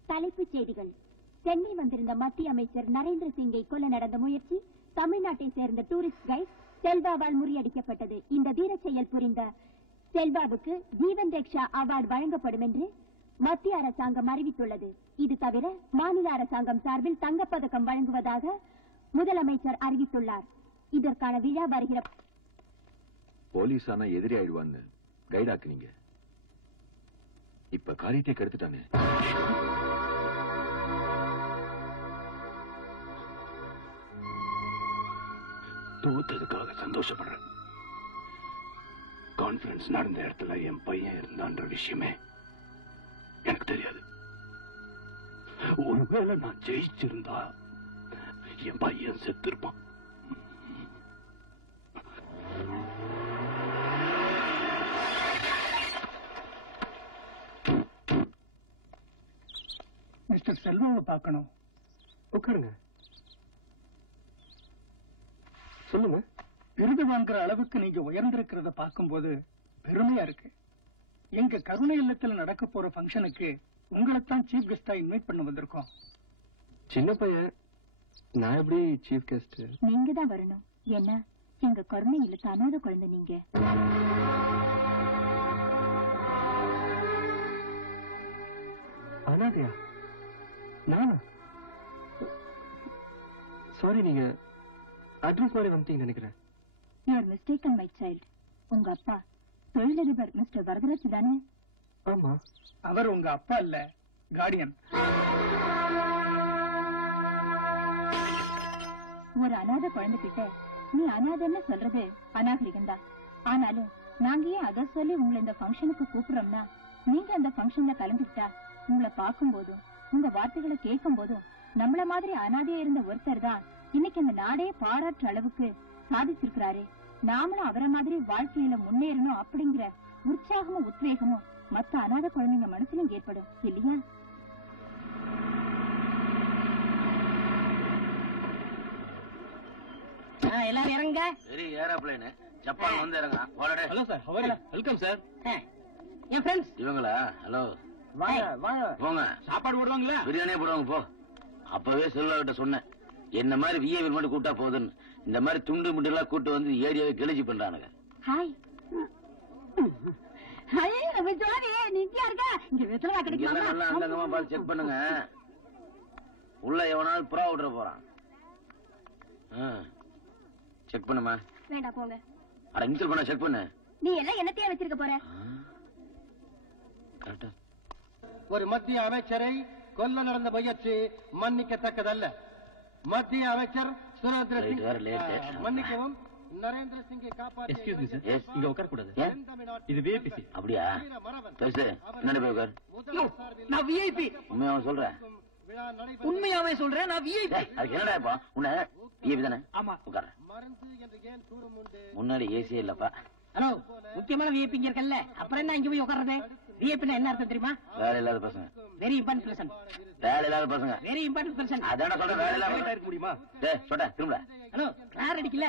தலைப்புச் செய்திகள். சென்னை வந்திருந்த மத்திய அமைச்சர் நரேந்திர சிங்கை கொல்ல நடந்த முயற்சி, தமிழ்நாட்டை சேர்ந்த டூரிஸ்ட் கைட் செல்வாவால் முறியடிக்கப்பட்டது. இந்த வீர செயல் புரிந்த செல்வாவுக்கு ஜீவன் ரக்ஷா அவார்டு வழங்கப்படும் என்று மத்திய அரசாங்கம் அறிவித்துள்ளது. இது தவிர மாநில அரசாங்கம் சார்பில் தங்கப்பதக்கம் வழங்குவதாக முதலமைச்சர் அறிவித்துள்ளார். இதற்கான விழா வருகிற போலீஸ் ஆனா எதிரி ஆயிடுவான்னு கைடாக்குனீங்க. இப்ப காரியத்தை கெடுத்துட்டானே. தோத்ததுக்காக சந்தோஷப்படுறேன். கான்ஃபரன்ஸ் நடந்த இடத்துல என் பையன் இருந்தான்ற விஷயமே எனக்கு தெரியாது. ஒருவேளை நான் ஜெயிச்சிருந்தா என் பையன் செத்துருப்பான். மிஸ்டர் செல்வாவை பார்க்கணும். உட்காருங்க. சொல்லுங்க. விருது வாங்குற அளவுக்கு நீங்க உயர்ந்திருக்கிறத பார்க்கும்போது பெருமையா இருக்கு. எங்க கருணை இல்லத்துல நடக்க போற ஃபங்க்ஷனுக்கு உங்களைத்தான் சீஃப் கெஸ்டா இன்வைட் பண்ண வந்திருக்கோம். சின்ன பையன், நான் எப்படி சீஃப் கெஸ்ட்? நீங்க தான் வரணும். என்ன, எங்க கருணை இல்லத்து அனாதை குழந்தை நீங்க. அனாதையா? நானா? சாரி, நீங்க அட்ரஸ் மாதிரி வந்துட்டீங்கன்னு நினைக்கிறேன். You are mistaken my child. உங்க அப்பா தொழிலதிபர் மிஸ்டர் வரதராஜ் தானே? ஆமா. அவர் உங்க அப்பா இல்ல, கார்டியன். ஒரு அனாதை குழந்தைகிட்ட நீ அனாதைன்னு சொல்றது அநாகரிகம் தான். ஆனாலும் நாங்க ஏன் அதை சொல்லி உங்களை இந்த ஃபங்க்ஷனுக்கு கூப்பிடுறோம்னா, நீங்க அந்த ஃபங்க்ஷன்ல கலந்துக்கிட்டா உங்களை பார்க்கும் போதும் உங்க வார்த்தைகளை கேட்கும் போதும் நம்மள மாதிரி அனாதையா இருந்த ஒருத்தர் தான் இன்னைக்கு இந்த நாடே பாராட்டுற அளவுக்கு சாதிச்சிருக்கிறாரு. நாமளும் அவரை மாதிரி வாழ்க்கையில முன்னேறணும் அப்படிங்கிற உற்சாகமும் உத்வேகமும் மத்த அனாதை குழந்தைங்க மனசுலும் ஏற்படும் இல்லையா? எல்லாரும் இறங்க. பெரிய ஏரோப்ளேன் ஜப்பான் வந்து இறங்க. Hello sir. Welcome sir. என் ஃப்ரெண்ட்ஸ் இவங்களா? ஹலோ, வாங்க வாங்க. போங்க. சாப்பாடு போடுவாங்களா? பிரியாணியே போடுவாங்க. போ. அப்பவே செல்வா கிட்ட சொன்னேன், என்ன மாதிரி விஐபி மட்டும் கூட்டா போகுதுன்னு. இந்த மாதிரி துண்டு முண்டு எல்லாம் கூட்டு வந்து ஏரியாவை கிளச்சி பண்றானுங்க. ஹாய். ஹாய், நம்ம ஜோடி நித்யா இருக்கா? இங்க வெத்தலை கிடைக்குமா? நல்லா அந்தங்கமா பார்த்து செக் பண்ணுங்க. உள்ள எவனாலும் புறா விட்டுற போறான். செக் பண்ணுமா? வேண்டாம் போங்க. அட இன்சல் பண்ண செக் பண்ணு. நீ எல்லாம் என்னத்தையா வச்சிருக்க போற? கரெக்டா. ஒரு மத்திய அமைச்சரை கொல்ல நடந்த முயற்சி மன்னிக்கத்தக்கதல்ல. மத்திய அமைச்சர் சுரேந்திர சிங் மன்னிக்கவும், நரேந்திர சிங்கை எக்ஸ்கியூஸ் மீ சார், இங்க உட்கார கூடாது. இது விஐபி. அப்படியா? பேசு. என்னன்னு போய் உட்கார். நான் விஐபி. உண்மையாவே சொல்றேன். உண்மையாவே சொல்றேன், நான் விஐபி. அதுக்கு என்னடா இப்ப உன்ன விஐபி தானே? ஆமா. உட்கார. முன்னாடி ஏசியே இல்லப்பா. ஹலோ, முக்கியமான விஐபி இங்க இருக்கல்ல, அப்புறம் என்ன இங்க போய் உட்கார்றது? விஐபினா என்ன அர்த்தம் தெரியுமா? வேலை இல்லாத பசங்க. Very important person. வேலை இல்லாத பசங்க. Very important person. அதான சொல்ற. வேலை இல்லாத இருக்க முடியுமா? டேய் சொல்டா, திரும்பல. ஹலோ, கிளார் அடிக்கல.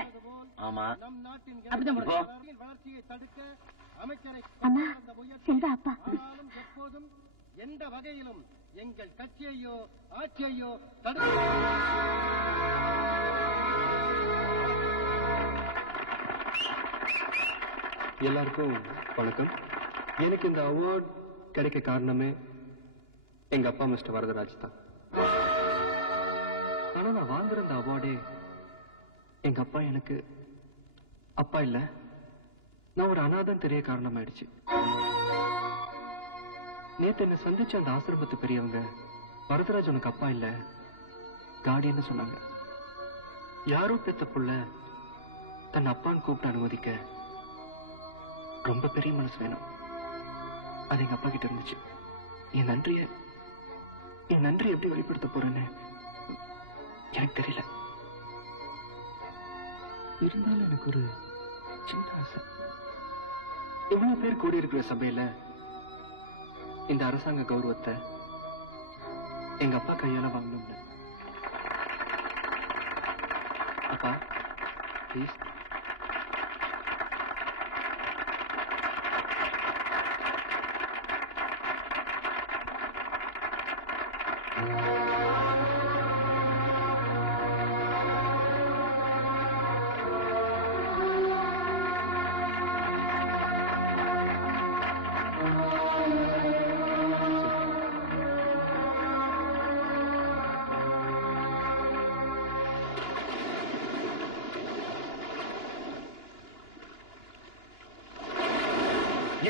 ஆமா, அப்படிதான் இப்போ அம்மா, செல்வா அப்பா. எப்போதும் எந்த வகையிலும் எங்கள் கட்சியையோ ஆட்சியையோ எல்லாருக்கும் வணக்கம். எனக்கு இந்த அவார்ட் கிடைக்க காரணமே எங்க அப்பா மிஸ்டர் வரதராஜ் தான். ஆனா நான் வாங்குற இந்த அவார்டே எங்க அப்பா எனக்கு அப்பா இல்ல, நான் ஒரு அனாதன் தெரிய காரணமாயிடுச்சு. நேத்து என்ன சந்திச்ச அந்த ஆசிரமத்து பெரியவங்க, வரதராஜ் உனக்கு அப்பா இல்ல, கார்டியன்னு சொன்னாங்க. யாரோ பெத்த புள்ள தன் அப்பான்னு கூப்பிட்டு அனுமதிக்க ரொம்ப பெரிய மனசு வேணும். அது எங்க அப்பா கிட்ட இருந்துச்சு. என் நன்றி எப்படி வெளிப்படுத்த போறேன்னு எனக்கு தெரியல. இருந்தாலும் எனக்கு ஒரு சின்ன ஆசை. இவ்வளவு பேர் கூடி இருக்கிற சபையில இந்த அரசாங்க கௌரவத்தை எங்க அப்பா கையால வாங்கணும்னு. அப்பா ப்ளீஸ்.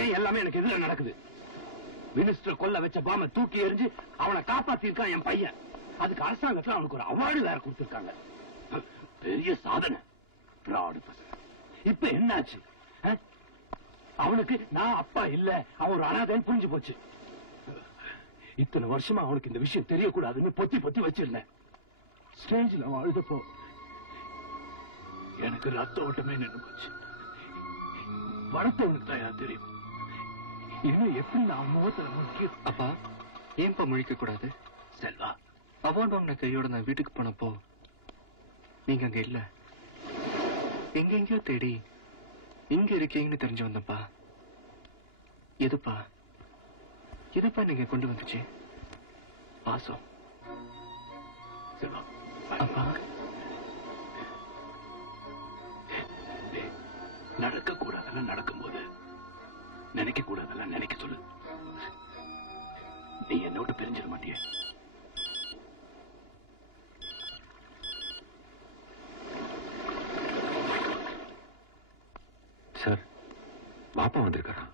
ஏன் எல்லாமே எனக்கு எதிர நடக்குது? மினிஸ்டர் கொல்ல வச்ச பாம தூக்கி எறிஞ்சு அவனை காப்பாத்திருக்கான் என் பையன். அதுக்கு அரசாங்கத்துல அவனுக்கு ஒரு அவார்டு வேற கொடுத்திருக்காங்க. பெரிய சாதனை. பிராடு பசங்க. இப்ப என்னாச்சு? அவனுக்கு நான் அப்பா இல்ல, அவன் ஒரு அனாதைன்னு புரிஞ்சு போச்சு. இத்தனை வருஷமா அவனுக்கு இந்த விஷயம் தெரியக்கூடாதுன்னு பொத்தி பொத்தி வச்சிருந்தேன். ஸ்டேஜ்ல அவன் அழுதப்போ எனக்கு ரத்த ஓட்டமே நின்று போச்சு. வளர்த்தவனுக்கு தான் தெரியும் இன்னும் எப்படி நான் முகத்துல முக்கியம். அப்பா ஏன்பா முழிக்க கூடாது? செல்வா, அவார்டு வாங்கின கையோட நான் வீட்டுக்கு போனப்போ நீங்க அங்க இல்ல. எங்கெங்கயோ தேடி இங்க இருக்கீங்கன்னு தெரிஞ்சு வந்தப்பா. எதுப்பா நீங்க கொண்டு வந்துச்சு? பாசம். செல்வா, அப்பா நடக்க கூடாதெல்லாம் நடக்கும்போது நினைக்க கூடாதெல்லாம் நினைக்க சொல்லு. நீ என்னோட பிரிஞ்சிட மாட்டிய. சார், பாப்பா வந்திருக்காரா?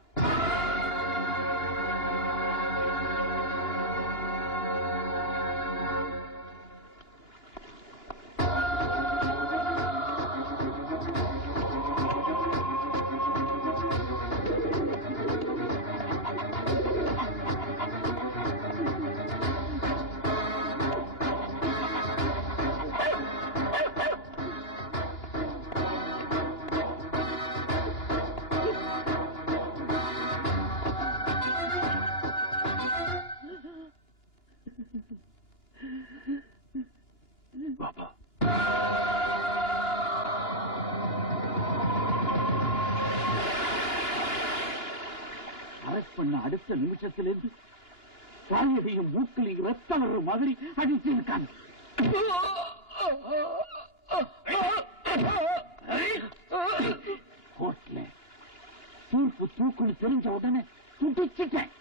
அடுத்த நிமிஷத்திலிருந்து வாயதையும் மூக்கிலையும் ரத்தம் வர்ற மாதிரி அடிச்சிருக்காங்க. கோர்ட்ல தீர்ப்பு தூக்குன்னு தெரிஞ்ச உடனே துடிச்சிட்டேன்.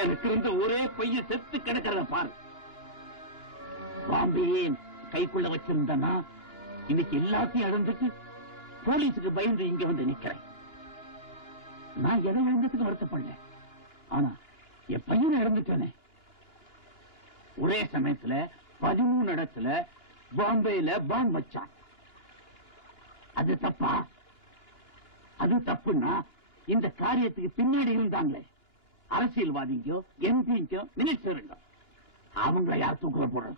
எனக்கு இருந்த ஒரே பையன் செத்து கிடக்கிறத பாரு. பாம்பேயே கைக்குள்ள வச்சிருந்தனா இன்னைக்கு எல்லாத்தையும் இழந்துட்டு போலீஸுக்கு பயந்து இங்க வந்து நிக்கிறேன். நான் எதை இழந்ததுக்கு வருத்தப்படல, ஆனா என் பையனை இழந்துட்டேனே. ஒரே சமயத்துல 13 இடத்துல பாம்பேல பாம்பு வச்சான். அது தப்பா? அது தப்புன்னா இந்த காரியத்துக்கு பின்னாடி இருந்தாங்களே அரசியல்வாதிங்கோ, எம்பிங்கோ, மினிஸ்டருங்க, அவங்கள யார் தூக்குல போடுறது?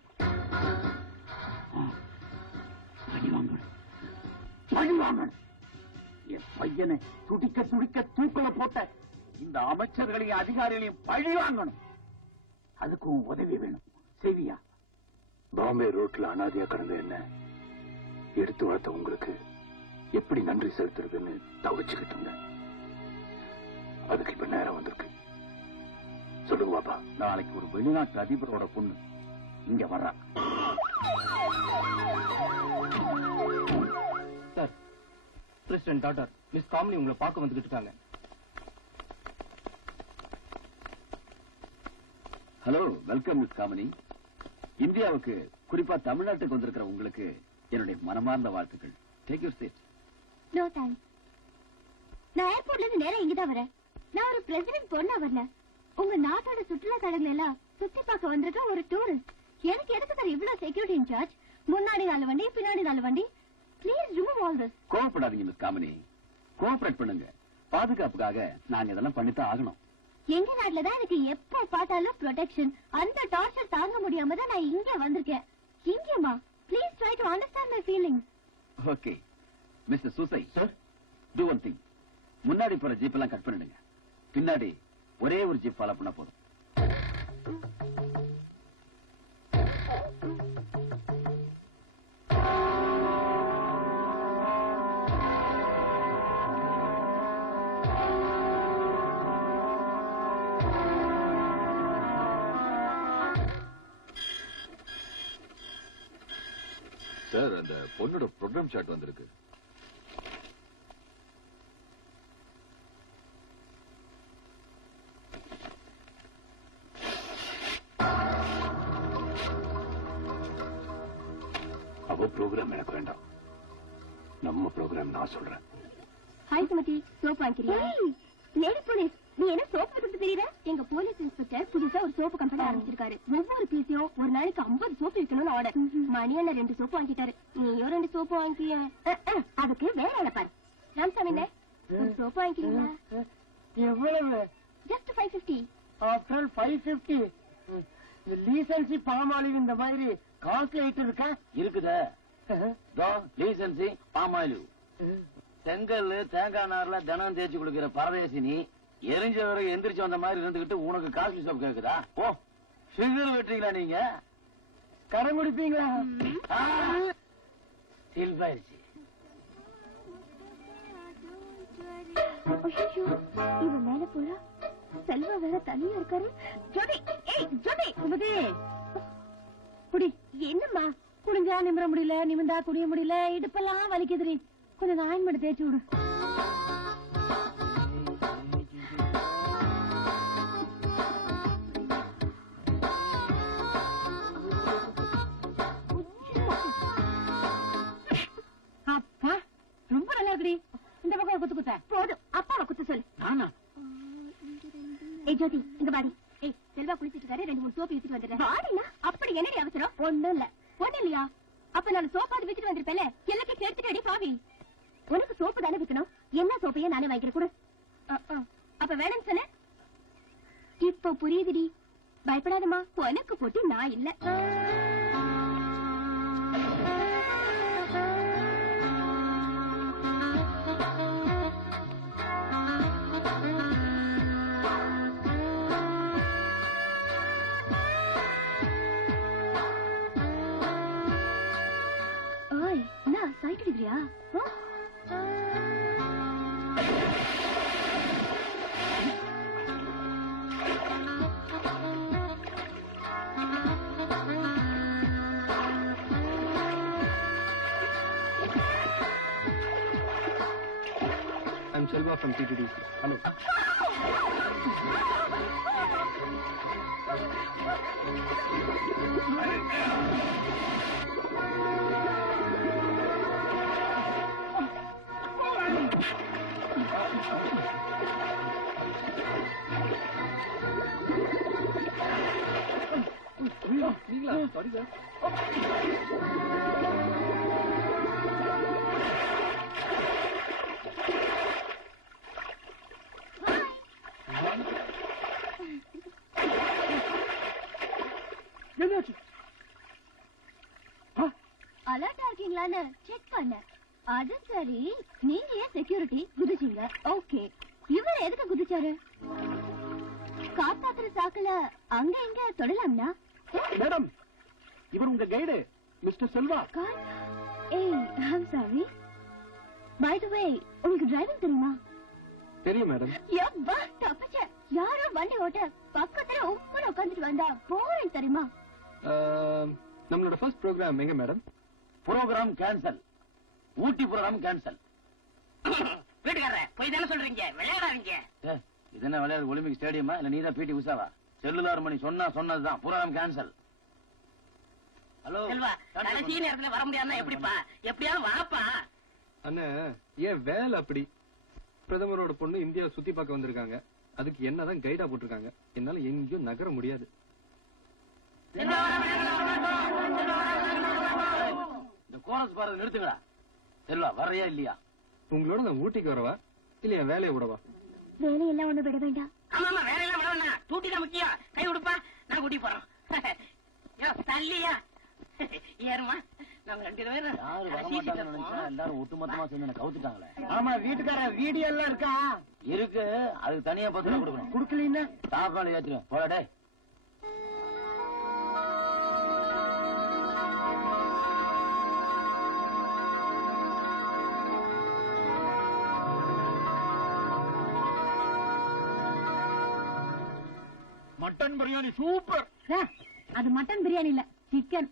பழி வாங்கணும். என் பையனை துடிக்க துடிக்க தூக்குல போட்ட இந்த அமைச்சர்களையும் அதிகாரிகளையும் பழி வாங்கணும். அதுக்கும் உதவி வேணும். செய்வியா? பாம்பே ரோட்ல அனாதையா கடந்த என்ன எடுத்து வளர்த்த உங்களுக்கு எப்படி நன்றி செலுத்துறதுன்னு தவிச்சுக்கிட்டு இருந்தேன். அதுக்கு இப்ப நேரம் வந்திருக்கு. சொல்லுங்க பாப்பா. நாளைக்கு ஒரு வெளிநாட்டு அதிபரோட பொண்ணு இங்க வர்றா. Sir, president doctor miss Kamini உங்களை பார்க்க வந்துகிட்டு இருக்காங்க. Hello, welcome miss Kamini. இந்தியாவுக்கு, குறிப்பா தமிழ்நாட்டுக்கு வந்திருக்கிற உங்களுக்கு என்னுடைய மனமார்ந்த வாழ்த்துக்கள். Take your seat. No thanks. நான் ஏர்போர்ட்ல இருந்து நேரா இங்கதான் வரேன். நான் ஒரு பிரசிடென்ட் பொண்ணா வரல. உங்க நாட்டோட சுற்றுலா தலங்கள் எல்லாம் சுத்தி பார்க்க வந்திருக்க ஒரு டூரிஸ்ட். எனக்கு எதுக்கு சார் இவ்வளவு செக்யூரிட்டி இன்சார்ஜ்? முன்னாடி 4 வண்டி, பின்னாடி 4 வண்டி. Please remove all this. கோவப்படாதீங்க மிஸ் காமினி, கோஆபரேட் பண்ணுங்க. பாதுகாப்புக்காக நாங்க இதெல்லாம் பண்ணித்தான் ஆகணும். எங்க நாட்டுல தான் எனக்கு எப்ப பார்த்தாலும் ப்ரொடெக்ஷன். அந்த டார்ச்சர் தாங்க முடியாம தான் நான் இங்க வந்திருக்கேன். இங்கேமா? Please try to understand my feelings. Okay mister Susai sir, do one thing, முன்னாடி போற ஜீப் எல்லாம் கட் பண்ணிடுங்க. பின்னாடி ஒரே ஒரு ஜீப் ஃபாலோ பண்ணா போதும். சார், அந்த பொண்ணோட ப்ரோக்ராம் சார்ட் வந்திருக்கு. அவ ப்ரோக்ராம் எனக்கு வேண்டாம், நம்ம ப்ரோக்ராம் நான் சொல்றேன். ஹாய் சுமதி, சோப் வாங்கிக்கிறியா? லேடி போலீஸ், நீ என்ன சோப்பு பத்தி தெரியல? எங்க போலீஸ் இன்ஸ்பெக்டர் புதுசா ஒரு சோப்பு கம்பெனி ஆரம்பிச்சிருக்காரு. ஒவ்வொரு பீஸையும் ஒரு நாளைக்கு 50 சோப்பு விற்கணும்னு ஆர்டர். மணியண்ண 2 சோப்பு வாங்கிட்டாரு. நீயும் 2 சோப்பு வாங்கிக்கிய. அதுக்கு வேலை பாரு. ராமசாமி, சோப்பு வாங்கிக்கிறீங்களா? எவ்வளவு? ஜஸ்ட் 550. ஆஃப்டர் 550 லீசன்சி பாமாலிவ் இந்த மாதிரி காஸ்ட்லி ஐட்டம் இருக்கா? இருக்குதே. லீசன்சி பாமாலிவ், செங்கல் தேங்காய் நார்ல தினம் தேய்ச்சி கொடுக்கிற பரதேசினி எரிஞ்ச வரை எந்திரிச்சு வந்த மாதிரி இருந்துகிட்டு உனக்கு காஸ்ட்லி சோப் கேக்குதா? ஓ, சுகர் வெட்டுறீங்களா நீங்க? கரம் குடிப்பீங்களா? சில்பாயிருச்சு. இவன் மேல போறா, செல்வா வேற தனியா இருக்காரு. ஜோதி, ஏய் ஜோதி, சுமதி குடி. என்னம்மா? குடிஞ்சா நிமிர முடியல, நிமிந்தா குடிய முடியல, இடுப்பெல்லாம் வலிக்குதுரி. கொஞ்சம் நாயின் மட்டும் தேய்ச்சி விடு. அப்பா ரொம்ப நல்லா இருக்குடி. இந்த பக்கம் குத்து குத்த போதும். அப்பாவை குத்து சொல்லு. நானா? ஏய் ஜோதி, இங்க பாடி. ஏய், செல்வா குளிச்சிட்டு இருக்காரு, 2-3 சோப்பு எடுத்துட்டு வந்துடுறேன். பாடினா அப்படி என்னடி அவசரம்? ஒண்ணும் இல்ல. ஒண்ணு இல்லையா? அப்ப நான் சோப்பாது வித்துட்டு வந்திருப்பேன்ல, எல்லாத்தையும் சேர்த்துட்டு அடி பாவி. உனக்கு சோப்பு தானே விற்கணும், என்ன சோப்பையே நானே வாங்கிக்கிறேன் கூட. அப்ப வேணும்னு சொன்ன. இப்ப புரியுதுடி. பயப்படாதம்மா, உனக்கு போட்டி நான் இல்ல. ஓய், நான் சைட் அடிக்கிறியா? I'm Selva from TTDC. Hello. நீங்களா? Sorry sir. அலர்ட்டா இருக்கீங்களான்னு செக் பண்ண. அது சரி, நீங்க ஏன் செக்யூரிட்டி குதிச்சீங்க? ஓகே, இவர் எதுக்கு குதிச்சாரு? காப்பாத்துற சாக்குல அங்க இங்க தொடலாம்னா? மேடம், இவர் உங்க கைடு மிஸ்டர் செல்வா. ஏய், ஐம் சாரி. பை தி வே, உங்களுக்கு டிரைவிங் தெரியுமா? தெரியும் மேடம். யப்பா, தப்பிச்ச. யாரோ வண்டி ஓட்ட பக்கத்துல உப்புல உட்காந்துட்டு வந்தா போறேன் தெரியுமா? நம்மளோட ஃபர்ஸ்ட் ப்ரோக்ராம் எங்க madam? Program cancel. Ooty program cancel. வீட்டுக்காரர போய் தானே சொல்றீங்க, விளையாடாதீங்க. இது என்ன விளையாடு ஒலிம்பிக் ஸ்டேடியமா இல்ல நீதான் பிடி உஷாவா? செல்லுலார் மணி சொன்னதுதான். Program cancel. ஹலோ செல்வா, கடைசி நேரத்துல வர முடியாதுன்னா எப்படிப்பா? எப்படியாவது வாப்பா. அண்ணா, ஏன் வேலை அப்படி? பிரதமரோட பொண்ணு இந்தியா சுத்தி பார்க்க வந்திருக்காங்க, அதுக்கு என்னதான் கைடா போட்டிருக்காங்க. என்னால எங்கேயும் நகர முடியாது. இந்த கோரஸ் பாரு நிறுத்துங்களா. செல்வா வர்றையா இல்லையா? உங்களோட நான் ஊட்டிக்கு வரவா இல்ல என் வேலையை விடவா? வேலையெல்லாம் ஒண்ணு விட வேண்டாம். ஆமா, வேலையெல்லாம் விட வேண்டாம். டூட்டி தான் முக்கியம். கை விடுப்பா, நான் கூட்டி போறோம். தள்ளியா ஏறுமா? நாங்க 2 பேரும் யாரு வரமாட்டாங்கன்னு நினைச்சா எல்லாரும் ஒட்டுமொத்தமா சேர்ந்து என்ன கவுத்துட்டாங்களே. ஆமா, வீட்டுக்கார வீடியோ எல்லாம் இருக்கா? இருக்கு, அதுக்கு தனியா 10 ரூபா கொடுக்கணும். குடுக்கலீன்னா தாப்பாடு ஏத்துருவேன். போடா டேய். Mutton biryani super. அது மட்டன் பிரியாணி இல்ல, சிக்கன்.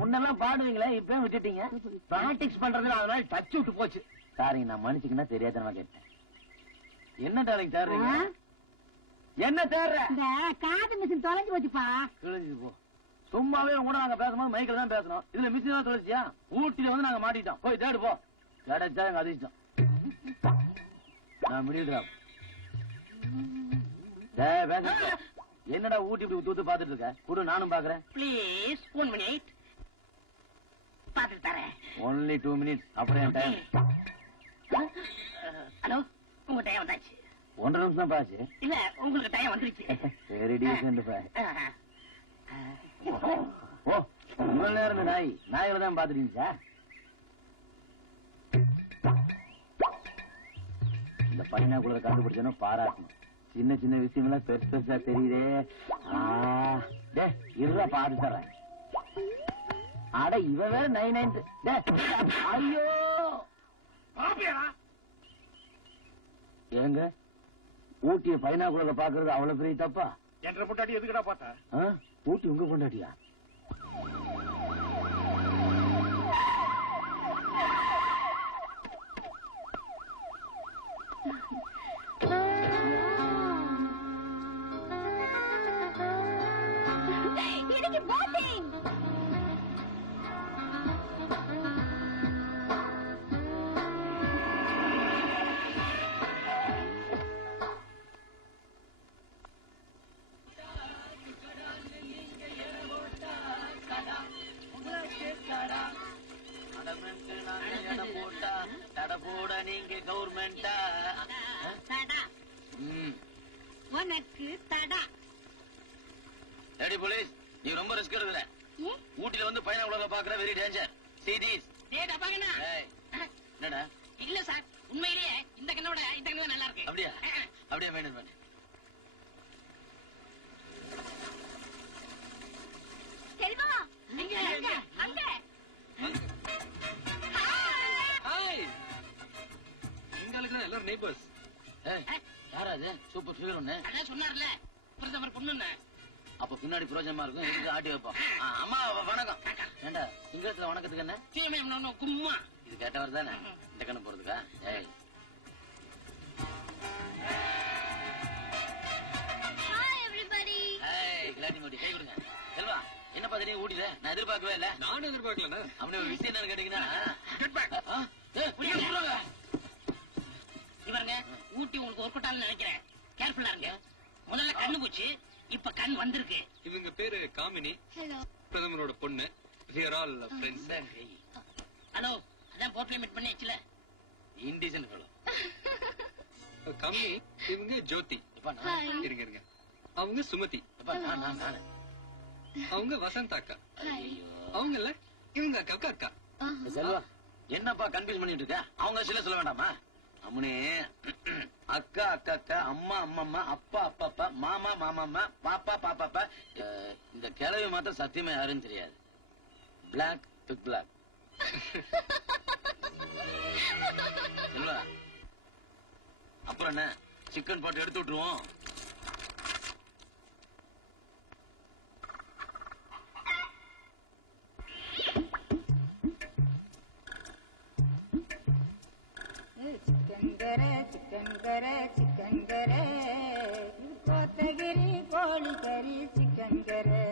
முன்னெல்லாம் பாடுவீங்களே, இப்ப விட்டுட்டீங்க. பிராக்டிஸ் பண்றதுல அதனால டச் விட்டு போச்சு. சாரி, நான் மன்னிச்சுக்கினா தெரியாதனமா கேட்டேன். என்ன டாலிங் தேடுறீங்க? என்ன தேடுற? இந்த காது மிஷின் தொலைஞ்சு போச்சுப்பா. கிழிஞ்சு போ. சும்மாவே கூட நாங்க பேசும்போது மைக்கில் தான் பேசணும். இதுல மிஷின் தான் தொலைச்சியா? ஊட்டில வந்து நாங்க மாட்டிட்டோம். போய் தேடு போ. கிடைச்சா எங்க அதிர்ஷ்டம். நான் முடிவுடா. என்னடா ஊட்டி இப்படி தூத்து பாத்துட்டு இருக்க? கூட நானும் பாக்குறேன். ப்ளீஸ் 1 மினிட் பாத்துட்டு தரேன். Only 2 minutes. அப்புறம் என் டைம். ஹலோ, உங்க டைம் வந்தாச்சு. 1.5 நிமிஷம் தான் பாச்சு. இல்ல, உங்களுக்கு டைம் வந்துருச்சு. சரி டீசன்ட் பா. ஓ, இவ்வளவு நேரம் நாயில தான் பாத்துட்டீங்க. இந்த பைனாக்குள்ள கண்டுபிடிச்சோன்னா பாராட்டணும். சின்ன சின்ன விஷயமெல்லாம் பெருசு பெருசா தெரியுதே. இருடா பாத்து தரேன். அட இவ வேற 9. ஐயோ ஏங்க, ஊட்டிய பைனாக்குள்ள பாக்குறது அவ்வளவு பெரிய தப்பா? என்ற பொண்டாட்டி எதுக்கடா பார்த்தா? ஊட்டி உங்க பொண்டாட்டியா? எனக்கு போட்டிங். நீங்க கவர்மெண்டா உனக்கு தடா. ரெடி போலீஸ், நீ ரொம்ப ரிஸ்க் எடுக்கல. ஊட்டில வந்து பையனா உலக பாக்குற வெரி டேஞ்சர். See this. டேய் டபாங்கனா. என்னடா? இல்ல சார், உண்மையிலேயே இந்த கண்ணோட இந்த கண்ணு நல்லா இருக்கு. அப்படியே அப்படியே மெயின்டைன் பண்ணு. செல்வா, அங்க அங்க அங்க. ஹாய். இங்களுக்கு எல்லாரும் நெய்பர்ஸ். யாரா அது? சூப்பர் ஃபிகர் ஒண்ணு. அதான் சொன்னார்ல, பிரதமர் பொண்ணுன்னு. அப்ப பின்னாடி பிரோஜனமா இருக்கும். இதுக்கு ஆட்டி வைப்போம். அம்மா வணக்கம். ஏண்டா சிங்கத்துல வணக்கத்துக்கு என்ன? சீமை கும்மா. இது கேட்டவர் தானே இந்த கண்ணு போறதுக்கா? ஏய் ஹாய் எவரிபடி. ஏய் கிளாட்டிங் ஓடி கை கொடுங்க. செல்வா, என்ன பாத்தீங்க ஊட்டில? நான் எதிர்பார்க்கவே இல்ல. நானும் எதிர்பார்க்கலண்ணா. அவனே ஒரு விஷயம் என்னன்னு கேட்டீங்கன்னா கெட் பேக். இவருங்க, ஊட்டி உங்களுக்கு ஒர்க் அவுட் நினைக்கிறேன். கேர்ஃபுல்லா இருங்க. முதல்ல கண்ணு போச்சு, இப்ப கண் வந்திருக்கு. இவங்க பேரு காமினி, ஹலோ. பிரதமரோட பொண்ணு. We are all friends. Hello, அதான் போர்ட்ல மீட் பண்ணியாச்சுல. Indecent fellow. காமினி, இவங்க ஜோதி. இருங்க இருங்க. அவங்க சுமதி. அவங்க வசந்த் அக்கா. அவங்கல்ல இவங்க அக்கா அக்கா. செல்வா, என்னப்பா கன்ஃபியூஸ் பண்ணிட்டு இருக்க? அவங்க சில சொல்ல வேண்டாமா? அம்மனே, அக்கா அக்கா அக்கா, அம்மா அம்மம்மா, அப்பா அப்பா, மாமா மாமாமா, பாப்பா பாப்பாப்பா. இந்த கிழவி மாத்திரம் சத்தியமா யாருன்னு தெரியாது. Black big black. அப்புறம் என்ன, சிக்கன் போட்டு எடுத்து விட்டுருவோம். சிக்கன் கரே கோத்தகிரி கோழி கறி சிக்கன் கரே.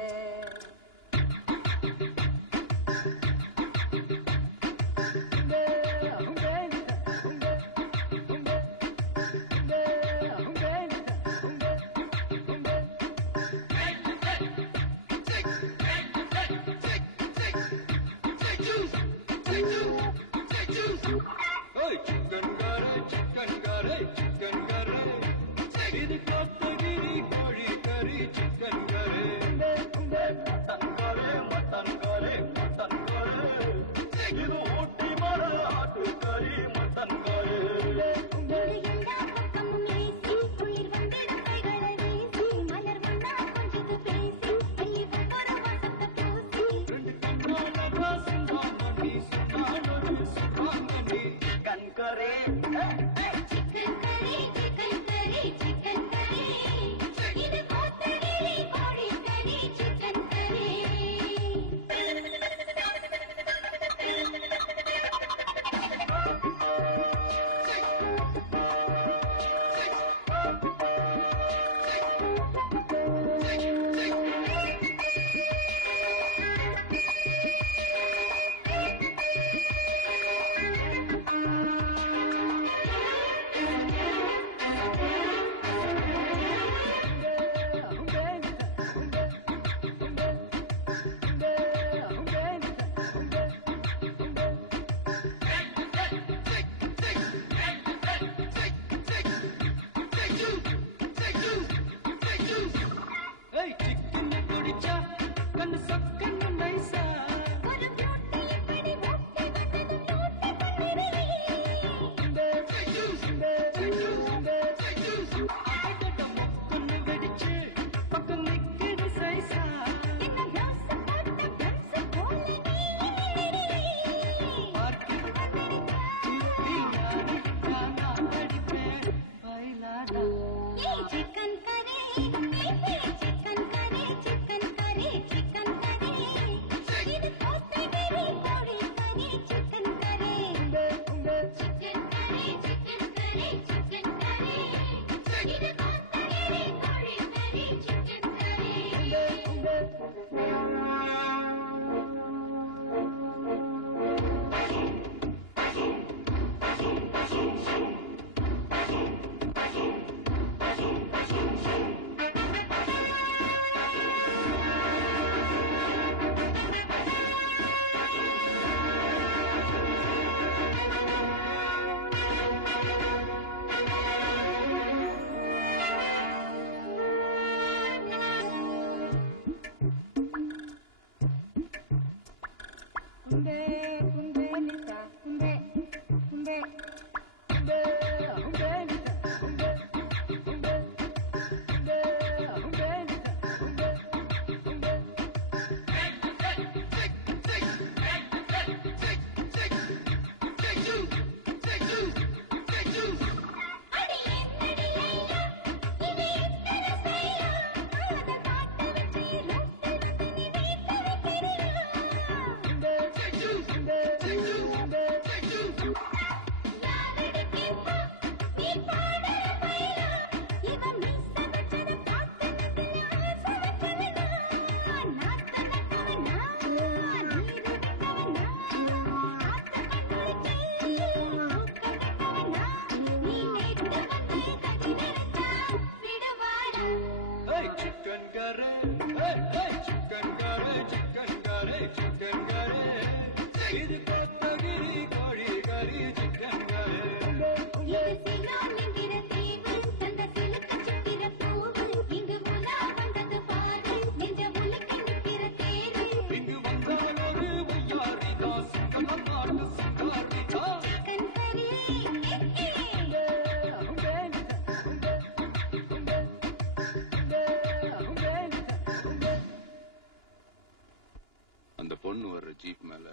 அந்த பொண்ணு வர்ற ஜீப் மேல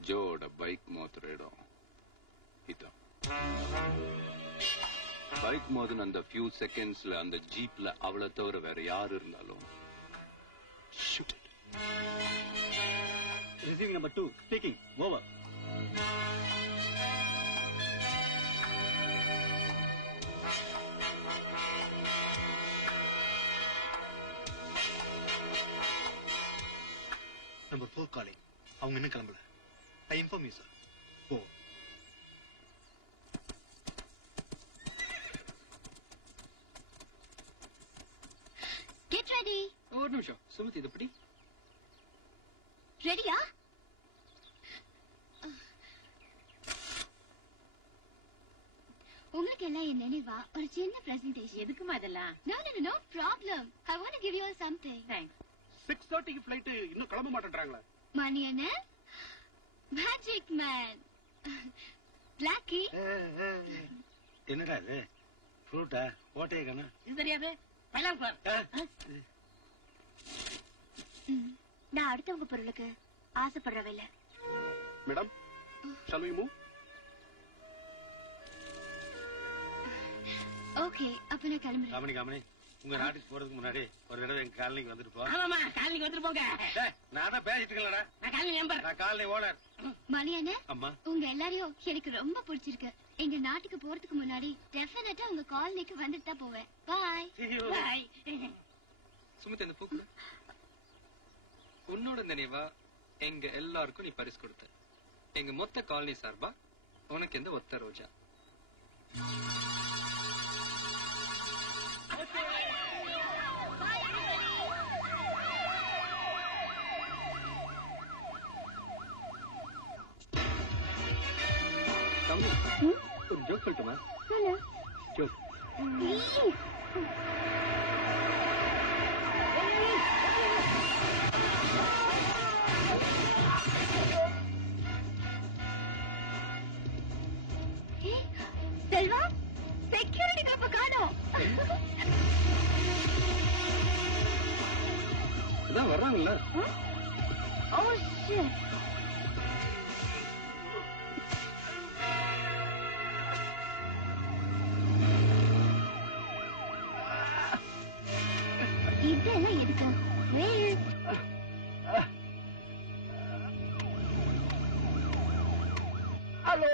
ஜோட பைக் மோதுற இடம் இதான். பைக் மோதின அந்த ஃபியூ செகண்ட்ஸ்ல அந்த ஜீப்ல அவளை தவிர வேற யாரு இருந்தாலும் shoot it. Receiving number 2 speaking. Over. Number 4 calling. அவங்க இன்னும் கிளம்பல. I inform you, sir. O. Get ready. ஒரு நிமிஷம். சுமதி இது எப்படி? ரெடியா? உங்களுக்கு எல்லாம் என் நினைவா ஒரு சின்ன பிரசன்டேஷன். எதுக்குமா இதெல்லாம்? No problem. I want to give you all something. Thanks. 6:30க்கு ஃளைட் இன்னும் கிளம்ப மாட்டேன்றாங்களே. மணி என்ன? Magic man. பிளாக்கி. என்னடா இது? ஃப்ரூட்டா? ஓட்டையே கண்ணா? இது தெரியாது. பைனாப்பிள். நான் அடுத்தவங்க பொருளுக்கு ஆசைப்படுறவே இல்ல. Madam, shall we move? Okay, அப்ப நான் கிளம்புறேன். காமனி உங்க நாட்டுக்கு போறதுக்கு முன்னாடி ஒரு தடவை எங்க காலனிக்கு வந்துட்டு போ. ஆமாமா, காலனிக்கு வந்துட்டு போங்க. நான் தான் பேசிட்டு இருக்கலடா. நான் காலனி மெம்பர். நான் காலனி ஓனர். மணி அண்ணே, அம்மா உங்க எல்லாரையும் எனக்கு ரொம்ப பிடிச்சிருக்கு. எங்க நாட்டுக்கு போறதுக்கு முன்னாடி டெஃபினட்டா உங்க காலனிக்கு வந்துட்டு தான் போவேன். பாய். பாய். சுமித், இந்த பூக்கு உன்னோட நினைவா எங்க எல்லாருக்கும் நீ பரிசு கொடுத்த. எங்க மொத்த காலனி சார்பா உனக்கு எந்த ஒத்த ரோஜா. ஒரு ஜோக் சொல்லட்டுமா? ஜோக். செல்வா, செக்யூரிட்டி காப்ப காணோம். இதான் வர்றாங்கல்ல. Oh shit. இதெல்லாம் எதுக்கு? Hello.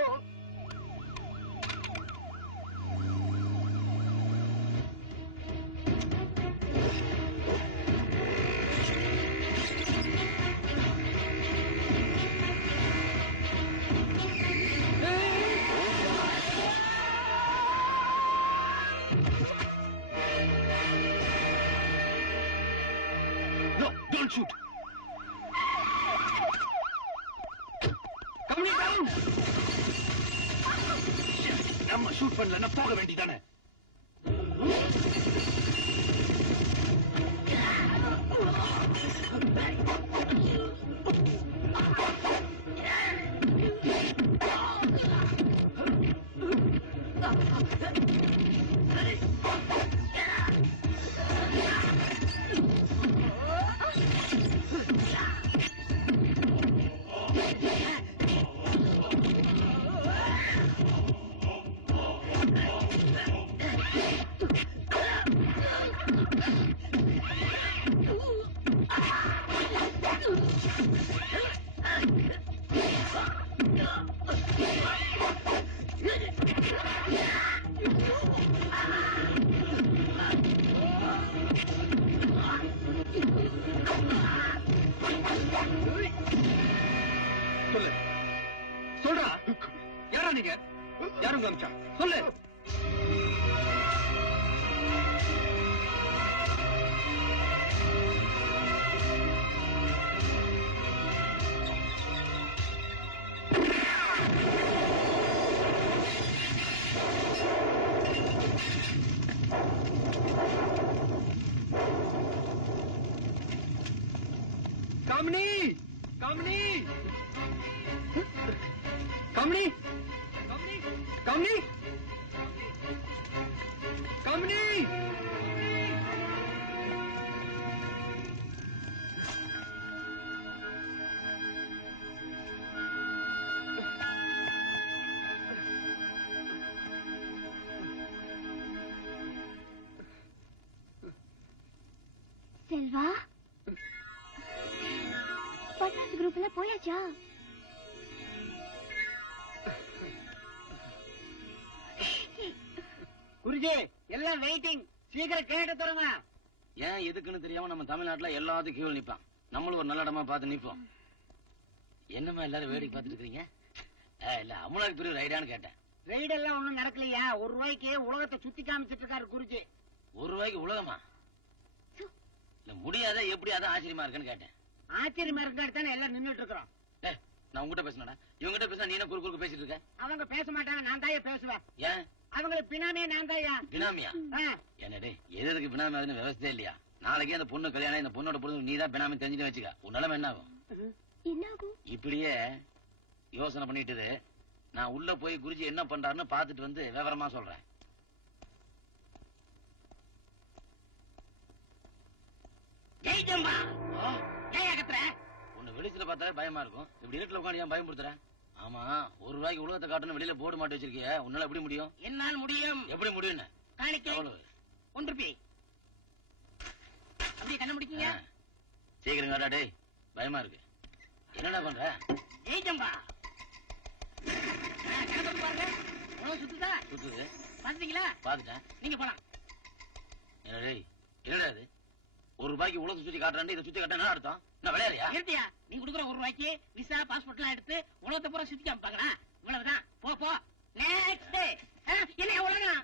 No, don't shoot. Come down. நம்ம ஷூட் பண்ணலன்னா போக வேண்டியதானே? சொல்லு, சொல்றா. யாரா நீங்க? யாரும் காமிச்சா சொல்லு. காமினி, காமினி, காமினி, காமினி, காமினி, காமினி. செல்வா, பட்டாசு குரூப்ல போயாச்சா? குருஜி எல்லாம் வெயிட்டிங், சீக்கிரம் கேட்டு தருங்க. ஏன் எதுக்குன்னு தெரியாம நம்ம தமிழ்நாட்டுல எல்லாத்துக்கும் கீழ் நிப்பான். நம்மளும் ஒரு நல்ல இடமா பார்த்து நிப்போம். என்னமா எல்லாரும் வேடிக்கை பார்த்துட்டு இருக்கீங்க? இல்ல அமுலாக்கு பெரிய ரைடான்னு கேட்டேன். ரைடெல்லாம் ஒண்ணும் நடக்கலையா? ₹1 உலகத்தை சுத்தி காமிச்சிட்டு இருக்காரு குருஜி. ₹1 உலகமா? இல்ல முடியாத எப்படி அதான் ஆச்சரியமா இருக்குன்னு கேட்டேன். ஆச்சரியமா இருக்காரு எல்லாம் நின்னுட்டு இருக்கிறோம். நான் உங்ககிட்ட பேசினா இவங்கிட்ட பேசினா நீ என்ன குறுக்கு பேசிட்டு இருக்க? அவங்க பேச மாட்டாங்க, நான் தாயே பேசுவேன். ஏன்? அவங்களுக்கு பினாமியே நான் தாயா. பினாமியா? என்னடே எதுக்கு பினாமி ஆகுதுன்னு விவசாயம் இல்லையா? நாளைக்கே அந்த பொண்ணு கல்யாணம், இந்த பொண்ணோட பொண்ணு நீ தான் பினாமி தெரிஞ்சுட்டு வச்சுக்க. உன்னால என்ன ஆகும்? இப்படியே யோசனை பண்ணிட்டு நான் உள்ள போய் குருஜி என்ன பண்றாருன்னு பாத்துட்டு வந்து விவரமா சொல்றேன். உன்னை வெளிச்சல பார்த்தாலே பயமா இருக்கும். இப்படி இருட்டுல உட்காந்து ஏன் பயன்படுத்துற? ஆமா, ₹1 உலகத்தை காட்டணும் வெளியில போர்டு மாட்டி வச்சிருக்கிய. உன்னால எப்படி முடியும்? என்னால் முடியும். எப்படி முடியும்? ₹1 அப்படியே கண்ண முடிக்கீங்க. சீக்கிரம் காட்டா. டேய் பயமா இருக்கு. என்னடா பண்ற? ஜெயிச்சம்பா. பாருங்க சுத்துதா? சுத்துது. பாத்தீங்களா? பாத்துட்டேன். நீங்க போலாம். என்னடா இது? ₹1 உலகத்தை சுத்தி காட்டுறான். இதை சுத்தி காட்ட என்ன அர்த்தம்? என்ன விளையாடுறியா? இருட்டியா? நீ கொடுக்குற ₹1 விசா பாஸ்போர்ட் எல்லாம் எடுத்து உலகத்தை பூரா சுத்தி காமிப்பாங்களா? இவ்வளவுதான். போ. நெக்ஸ்ட் என்ன உலகம்?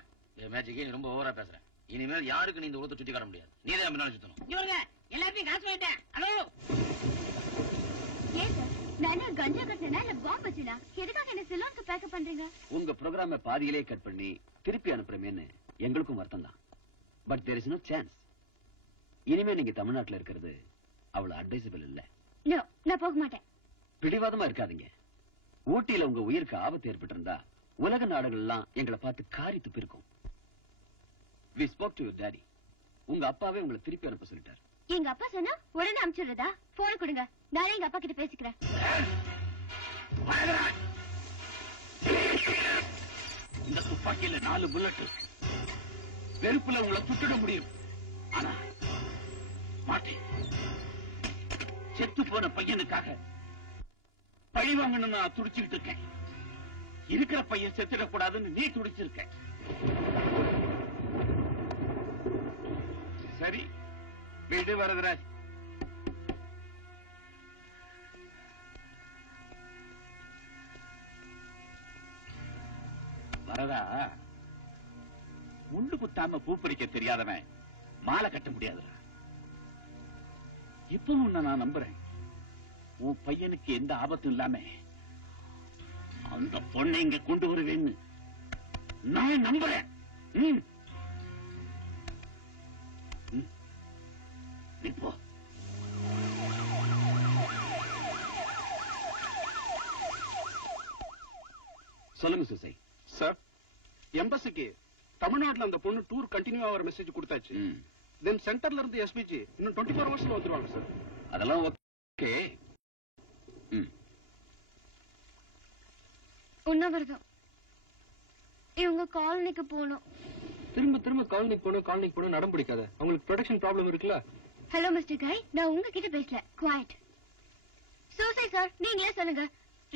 மேஜிக், நீ ரொம்ப ஓவரா பேசுற. இனிமேல் யாருக்கு நீ இந்த உலகத்தை சுத்தி காட்ட முடியாது. நீ தான் முன்னாடி சுத்தணும். இவங்க எல்லாத்தையும் காசு வாங்கிட்டேன். ஹலோ, ஏன் சார் நானே கஞ்சா கட்டினா இல்ல பாம்பு வச்சுனா? எதுக்காக என்ன சிலோனுக்கு பேக்கப் பண்றீங்க? உங்க ப்ரோக்ராம பாதியிலே கட் பண்ணி திருப்பி அனுப்புறமேன்னு எங்களுக்கும் வருத்தம் தான். But there is no chance. இனிமே நீங்க தமிழ்நாட்டுல இருக்கிறது அவ்வளவு அட்வைசபிள் இல்ல. நோ, நான் போக மாட்டேன். பிடிவாதமா இருக்காதீங்க. ஊட்டியில உங்க உயிருக்கு ஆபத்து ஏற்பட்டு இருந்தா உலக நாடுகள் எல்லாம் எங்களை பார்த்து காரி துப்பிருக்கும். We spoke to your daddy. உங்க அப்பாவே உங்களை திருப்பி அனுப்ப சொல்லிட்டார். எங்க அப்பா சொன்னா உடனே அனுப்பிச்சுடுறதா? போன் கொடுங்க, நானே எங்க அப்பா கிட்ட பேசிக்கிறேன். இந்த துப்பாக்கியில 4 புல்லட். வெறுப்புல உங்களை சுட்டுட முடியும். ஆனா மாட்டேன். செத்து போன பையனுக்காக பழி வாங்கணும்னு நான் துடிச்சுக்கிட்டு இருக்கேன். இருக்கிற பையன் செத்துடக்கூடாதுன்னு நீ துடிச்சிருக்க. சரி, வீடு வரதராஜ். வரதா, முள்ளு குத்தாம பூ பிடிக்க தெரியாதவன் மாலை கட்ட முடியாதுடா. இப்பவும் உன்னை நான் நம்புறேன். உன் பையனுக்கு எந்த ஆபத்தும் இல்லாம அந்த பொண்ணை இங்க கொண்டு வருவேன்னு நான் நம்புறேன். இப்போ சொல்லுங்க சுசை. சார், எம்பசிக்கு தமிழ்நாட்டுல அந்த பொண்ணு டூர் கண்டினியூ ஆகிற மெசேஜ் கொடுத்தாச்சு. தென் சென்டர்ல இருந்து எஸ்பிஜி இன்னும் 24 ஹவர்ஸ்ல வந்துருவாங்க சார். அதெல்லாம் ஓகே. உண்ணாவிரதம். இவங்க காலனிக்கு போகணும். திரும்ப திரும்ப காலனிக்கு போகணும் நடம் பிடிக்காத. அவங்களுக்கு ப்ரொடக்ஷன் ப்ராப்ளம் இருக்குல்ல. ஹலோ மிஸ்டர் கை, நான் உங்ககிட்ட பேசல. குவாய்ட். சூசை சார், நீங்களே சொல்லுங்க.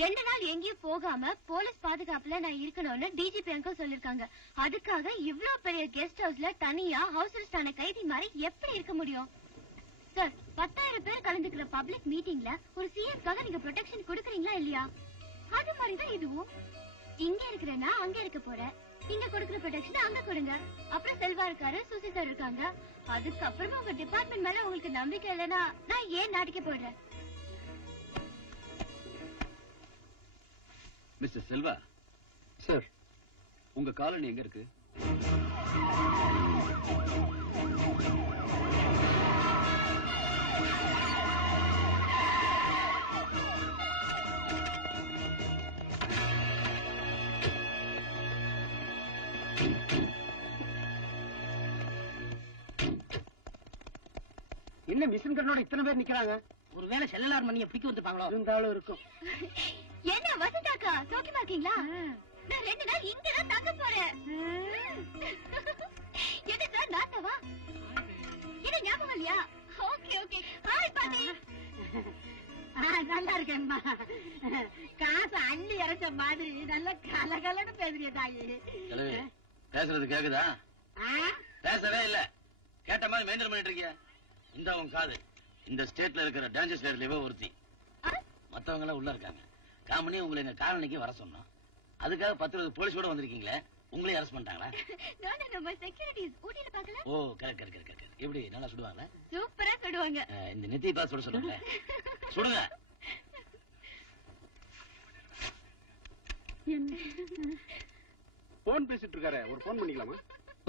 2 நாள் எங்கேயும் போகாம போலீஸ் பாதுகாப்புல நான் இருக்கணும்னு டிஜிபி அங்கிள் சொல்லிருக்காங்க. அதுக்காக இவ்ளோ பெரிய கெஸ்ட் ஹவுஸ்ல தனியா ஹவுஸ் அரெஸ்ட் ஆன கைதி மாதிரி எப்படி இருக்க முடியும் சார்? 10,000 பேர் கலந்துக்கிற பப்ளிக் மீட்டிங்ல ஒரு சிஎஸ்க்காக நீங்க ப்ரொடெக்ஷன் கொடுக்கறீங்களா இல்லையா? அது மாதிரிதான் இதுவும். இங்க இருக்கிறேன்னா அங்க இருக்க போறேன். இங்க கொடுக்கிற ப்ரொடெக்ஷன் அங்க கொடுங்க. அப்புறம் செல்வா இருக்காரு, சுசி சார் இருக்காங்க. அதுக்கப்புறமா உங்க டிபார்ட்மெண்ட் மேல உங்களுக்கு நம்பிக்கை இல்லைன்னா நான் ஏன் நாட்டுக்கே போயிடுறேன்? மிஸ்டர் செல்வா. சார், உங்க காலனி எங்க இருக்கு? என்ன மிஷின் கண்ணோட இத்தனை பேர் நிக்கிறாங்க? ஒருவேளை செல்லலார் மணியை பிடிக்க வந்துருப்பாங்களோ? இருந்தாலும் இருக்கும். என்ன வசந்தாக்கா, சௌக்கியமா இருக்கீங்களா? நான் 2 நாள் இங்கதான் தங்க போறேன். என்ன சார், நாத்தவா? என்ன ஞாபகம் இல்லையா? Okay okay. ஹாய் பாட்டி. நல்லா இருக்கேன்மா. காசு அள்ளி இறைச்ச மாதிரி நல்ல கலகலன்னு பேசுறிய தாயி. பேசுறது கேக்குதா? பேசவே இல்ல. கேட்ட மாதிரி மெயின்டைன் பண்ணிட்டு இருக்கிய. இந்த உன் காது. இந்த ஸ்டேட்ல இருக்கிற டேஞ்சர் ஸ்டேட்ல இவ ஒருத்தி. மத்தவங்க எல்லாம் உள்ள இருக்காங்க. காமனி உங்களை எங்க காலனிக்கு வர சொன்னோம். அதுக்காக 10 போலீஸ் கூட வந்திருக்கீங்களே, உங்களையும் அரெஸ்ட் பண்ணிட்டாங்களா? நம்ம செக்யூரிட்டிஸ் ஊட்டில பார்க்கல. ஓ கரெக்ட். எப்படி நல்லா சுடுவாங்களா? சூப்பரா சுடுவாங்க. இந்த நெத்தி பாஸ் சுட சொல்லுங்க. சுடுங்க. போன் பேசிட்டு இருக்காரு, ஒரு போன் பண்ணிக்கலாமா?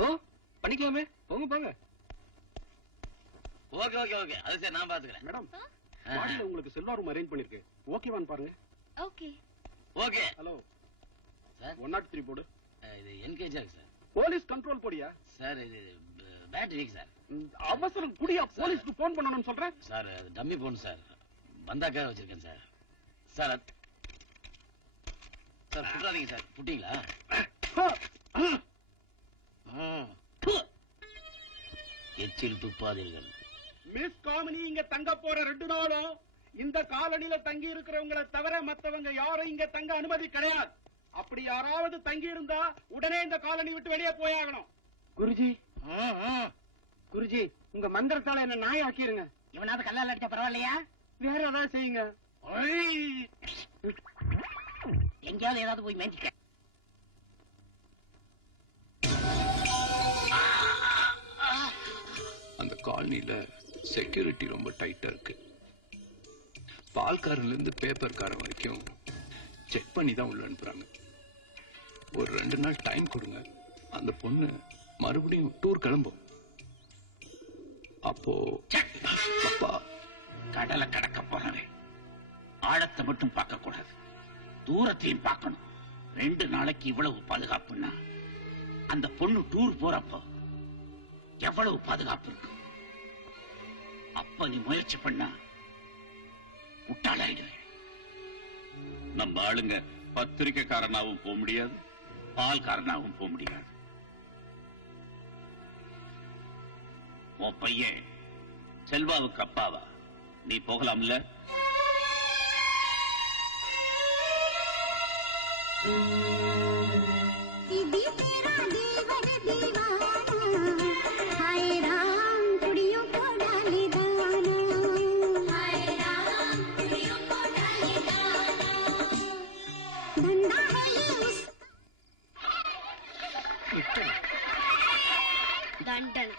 ஓ பண்ணிக்கலாமே, போங்க. ஓகே. அது சரி, நான் பாத்துக்கிறேன். மேடம், வாடியில உங்களுக்கு செல்வா ரூம் அரேஞ்ச் பண்ணிருக்கு. ஓகேவான்னு பாருங்க. ஓகே. ஹலோ சார், 103 போடு. இது என்கேஜ் ஆகு சார். போலீஸ் கண்ட்ரோல் போடியா சார்? இது பேட்டரி சார். அவசரம் குடியா, போலீஸ்க்கு போன் பண்ணணும்னு சொல்றேன் சார். Dummy phone sir. பந்தாக்காக வச்சிருக்கேன் சார். சார் புட்டாதீங்க சார். புட்டீங்களா? எச்சில் துப்பாதீர்கள். மிஸ் காமினி இங்க தங்க போற 2 நாளும் இந்த காலனில தங்கி இருக்கிறவங்களை தவிர மத்தவங்க யாரும் இங்க தங்க அனுமதி கிடையாது. அப்படி யாராவது தங்கி இருந்தா உடனே இந்த காலனி விட்டு வெளியே போயாகணும். குருஜி, உங்க மந்திரத்தால என்ன நாய் ஆக்கிருங்க. இவனாவது கல்லால் அடிச்சா பரவாயில்லையா? வேற ஏதாவது செய்யுங்க. எங்கேயாவது ஏதாவது போய் மேய்ச்சிக்க. அந்த காலனில செக்யூரிட்டி ரொம்ப டைட்டா இருக்கு. பால்காரன்ல இருந்து பேப்பர்காரன் வரைக்கும் செக் பண்ணி தான் உள்ள அனுப்புறாங்க. ஒரு 2 நாள் டைம் கொடுங்க. அந்த பொண்ணு மறுபடியும் டூர் கிளம்பும். அப்போ அப்பா கடலை கடக்க போறவன் ஆழத்தை மட்டும் பார்க்க கூடாது, தூரத்தையும் பார்க்கணும். 2 நாளைக்கு இவ்வளவு பாதுகாப்புன்னா அந்த பொண்ணு டூர் போறப்போ எவ்வளவு பாதுகாப்பு இருக்கு? அப்ப நீ முயற்சி பண்ணா முட்டாளாயிடுவேன். நம்ம ஆளுங்க பத்திரிக்கைக்காரனாவும் போக முடியாது, பால்காரனாவும் போக முடியாது. உன் பையன் செல்வாவுக்கு அப்பாவா நீ போகலாம்ல? தண்டன்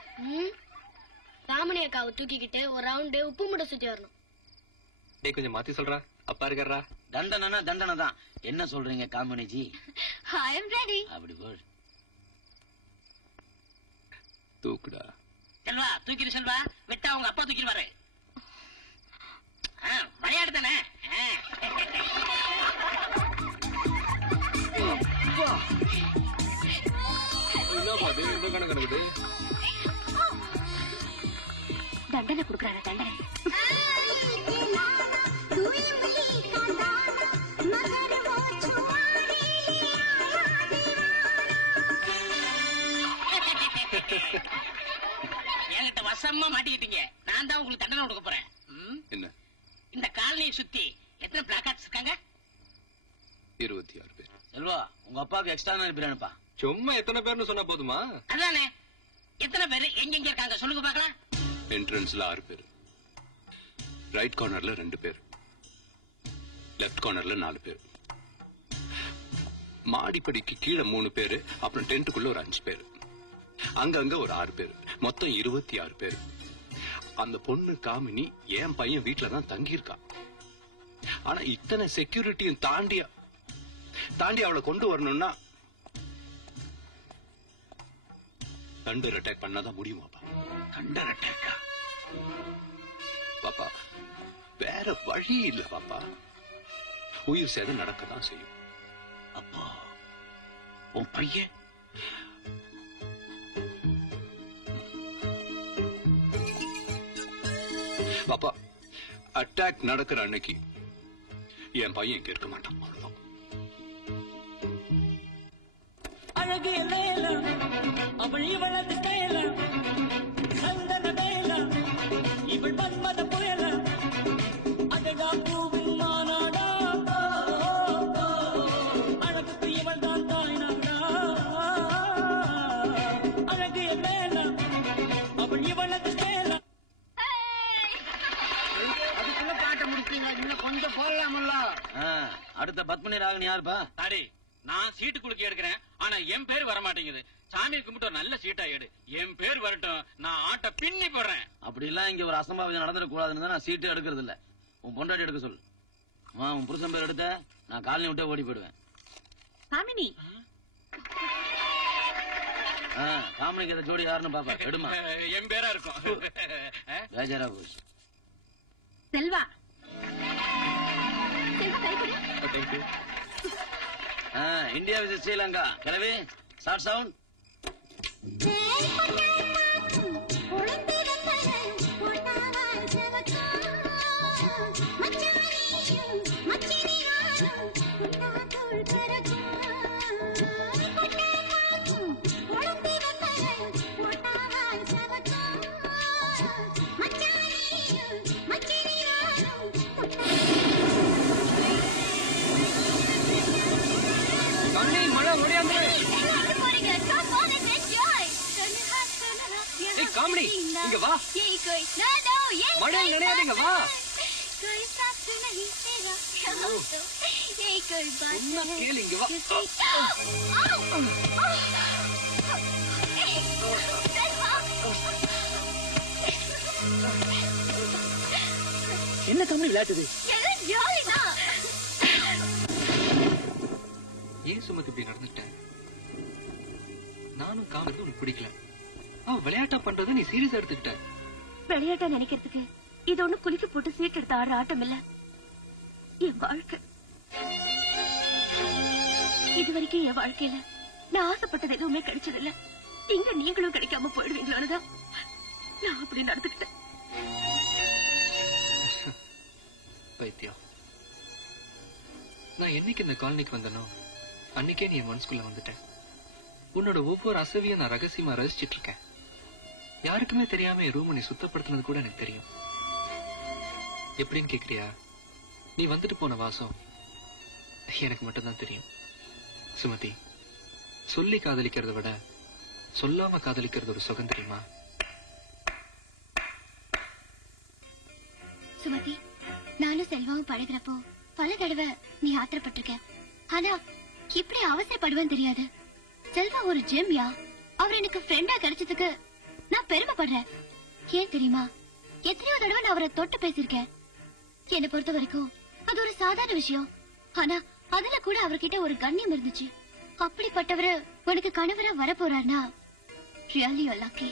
காமனி அக்காவை தூக்கிக்கிட்டு ஒரு ரவுண்டு உப்பு மூட்டை சுத்தி வரணும். டேய் கொஞ்சம் மாத்தி சொல்றா. அப்பா இருக்காரா? தண்டனை தண்டனை தான். என்ன சொல்றீங்க காமினிஜி? ஐ அம் ரெடி. அப்படி போடு. தூக்குடா. செல்வா தூக்கிடு செல்வா. விட்டா உங்க அப்பா தூக்கிடுவாரு. விளையாடு தானே. தண்டனை கொடுக்கறாங்க தண்டனை. என்கிட்ட வசமா மாட்டிக்கிட்டீங்க. நான் தான் உங்களுக்கு தண்டனை கொடுக்க போறேன். என்ன? இந்த காலனியை சுத்தி எத்தனை பிளாக்கார்ட்ஸ் இருக்காங்க? 26 பேர். செல்வா உங்க அப்பாவுக்கு எக்ஸ்ட்ரா அனுப்பிடுப்பா. சும்மா எத்தனை பேர்னு சொன்னா போதுமா? அதானே. எத்தனை பேர் எங்க இருக்காங்க சொல்லுங்க பாக்கலாம். என்ட்ரன்ஸ்ல 6 பேர், ரைட் கார்னர்ல 2 பேர், லெப்ட் கார்னர்ல 4 பேர், மாடிப்படிக்கு கீழே 3 பேரு, அப்புறம் டென்ட்டுக்குள்ள ஒரு 5 பேர், அங்கங்க ஒரு 6 பேர், மொத்தம் 26 பேர். அந்த பொண்ணு காமினி என் பையன் வீட்டுல தான் தங்கி இருக்கா. ஆனா இத்தனை செக்யூரிட்டியும் தாண்டி அவளை கொண்டு வரணும்னா தண்டர் அட்டாக் பண்ணாதான் முடியுமாப்பா? தண்டர் அட்டாக்கா? பாப்பா வேற வழி இல்ல பாப்பா. உயிர் சேதம் நடக்கதான் செய்யும். அப்பா உன் பையன் பாப்பா அட்டாக் நடக்கிற அன்னைக்கு என் பையன் இங்க இருக்க மாட்டான். அவ்வளவுதான். அழகிய லேலா அவள் இவளது கேலா சந்தன வேலா இவள் மன்மத புயலா அழகா பூவின் மாநாடா அழகுக்கு இவள் தான் தாய்நாடா. அழகிய லேலா அவள் இவளது கேலா. அதுக்குள்ள பாட்ட முடிச்சீங்க. இன்னும் கொஞ்சம் போடலாமல்ல. அடுத்த பத்மினி ராகனி யாருப்பா? அடே நான் சீட்டு குலுக்கி எடுக்கிறேன். ஆனா என் பேர் வர மாட்டேங்குது. சாமி கும்பிட்டு ஒரு நல்ல சீட்டா எடு. என் பேர் வரட்டும். நான் ஆட்ட பின்னி போடுறேன். அப்படி எல்லாம் இங்க ஒரு அசம்பாவிதம் நடந்துடக் கூடாதுன்னு தான் நான் சீட்டு எடுக்கிறது இல்ல. உன் பொண்டாட்டி எடுக்க சொல்லு. உன் புருஷன் பேர் எடுத்த நான் காலனி விட்டே ஓடி போயிடுவேன். காமினி காமனிக்கு எதை ஜோடி யாருன்னு பாப்பா. எடுமா. என் பேரா இருக்கும். ராஜாரா போஷ். Selva India visit Sri Lanka. கிளவி ஷார்ட் சவுண்ட். காமெடி இங்க வா. மழை நினையாதீங்க வா. கேளு இங்க வா. என்ன காமெடி விளையாட்டுது? ஏன் சுமதி இப்படி நடந்துட்டேன்? நானும் காமெடி உனக்கு பிடிக்கல. விளையாட்டா பண்றது நீ சீரியஸா எடுத்துக்கிட்ட. விளையாட்டா நினைக்கிறதுக்கு இது ஒண்ணு குளிக்க போட்டு சீட் எடுத்து ஆடுற ஆட்டம் இல்ல. என் வாழ்க்கை இது வரைக்கும் என் வாழ்க்கையில நான் ஆசைப்பட்டது எதுவுமே கிடைச்சதில்ல. இங்க நீங்களும் கிடைக்காம போயிடுவீங்களோதான் நான் அப்படி நடந்துக்கிட்டேன். பைத்தியம். நான் என்னைக்கு இந்த காலனிக்கு வந்தனோ அன்னைக்கே நீ என் மனசுக்குள்ள வந்துட்டேன். உன்னோட ஒவ்வொரு அசைவையும் நான் ரகசியமா ரசிச்சிட்டு இருக்கேன். யாருக்குமே தெரியாம என் ரூம் நீ சுத்தப்படுத்தினது கூட எனக்கு தெரியும். எப்படின்னு கேக்குறியா? நீ வந்துட்டு போன வாசம் எனக்கு மட்டும்தான் தெரியும். சுமதி, சொல்லி காதலிக்கிறத விட சொல்லாம காதலிக்கிறது ஒரு சுகம் தெரியுமா? சுமதி, நானும் செல்வாவும் பழகிறப்போ பல தடவை நீ ஆத்திரப்பட்டிருக்க. ஆனா இப்படி அவசரப்படுவேன்னு தெரியாது. செல்வா ஒரு ஜெம்யா. அவர் எனக்கு ஃப்ரெண்டா கிடைச்சதுக்கு நான் பெருமைப்படுறேன். ஏன் தெரியுமா? எத்தனையோ தடவை நான் அவரை தொட்டு பேசியிருக்கேன். என்னை பொறுத்த வரைக்கும் அது ஒரு சாதாரண விஷயம். ஆனா அதுல கூட அவர்கிட்ட ஒரு கண்ணியம் இருந்துச்சு. அப்படிப்பட்டவரு உனக்கு கணவரா வர போறாருன்னா ரியலி யூ லக்கி.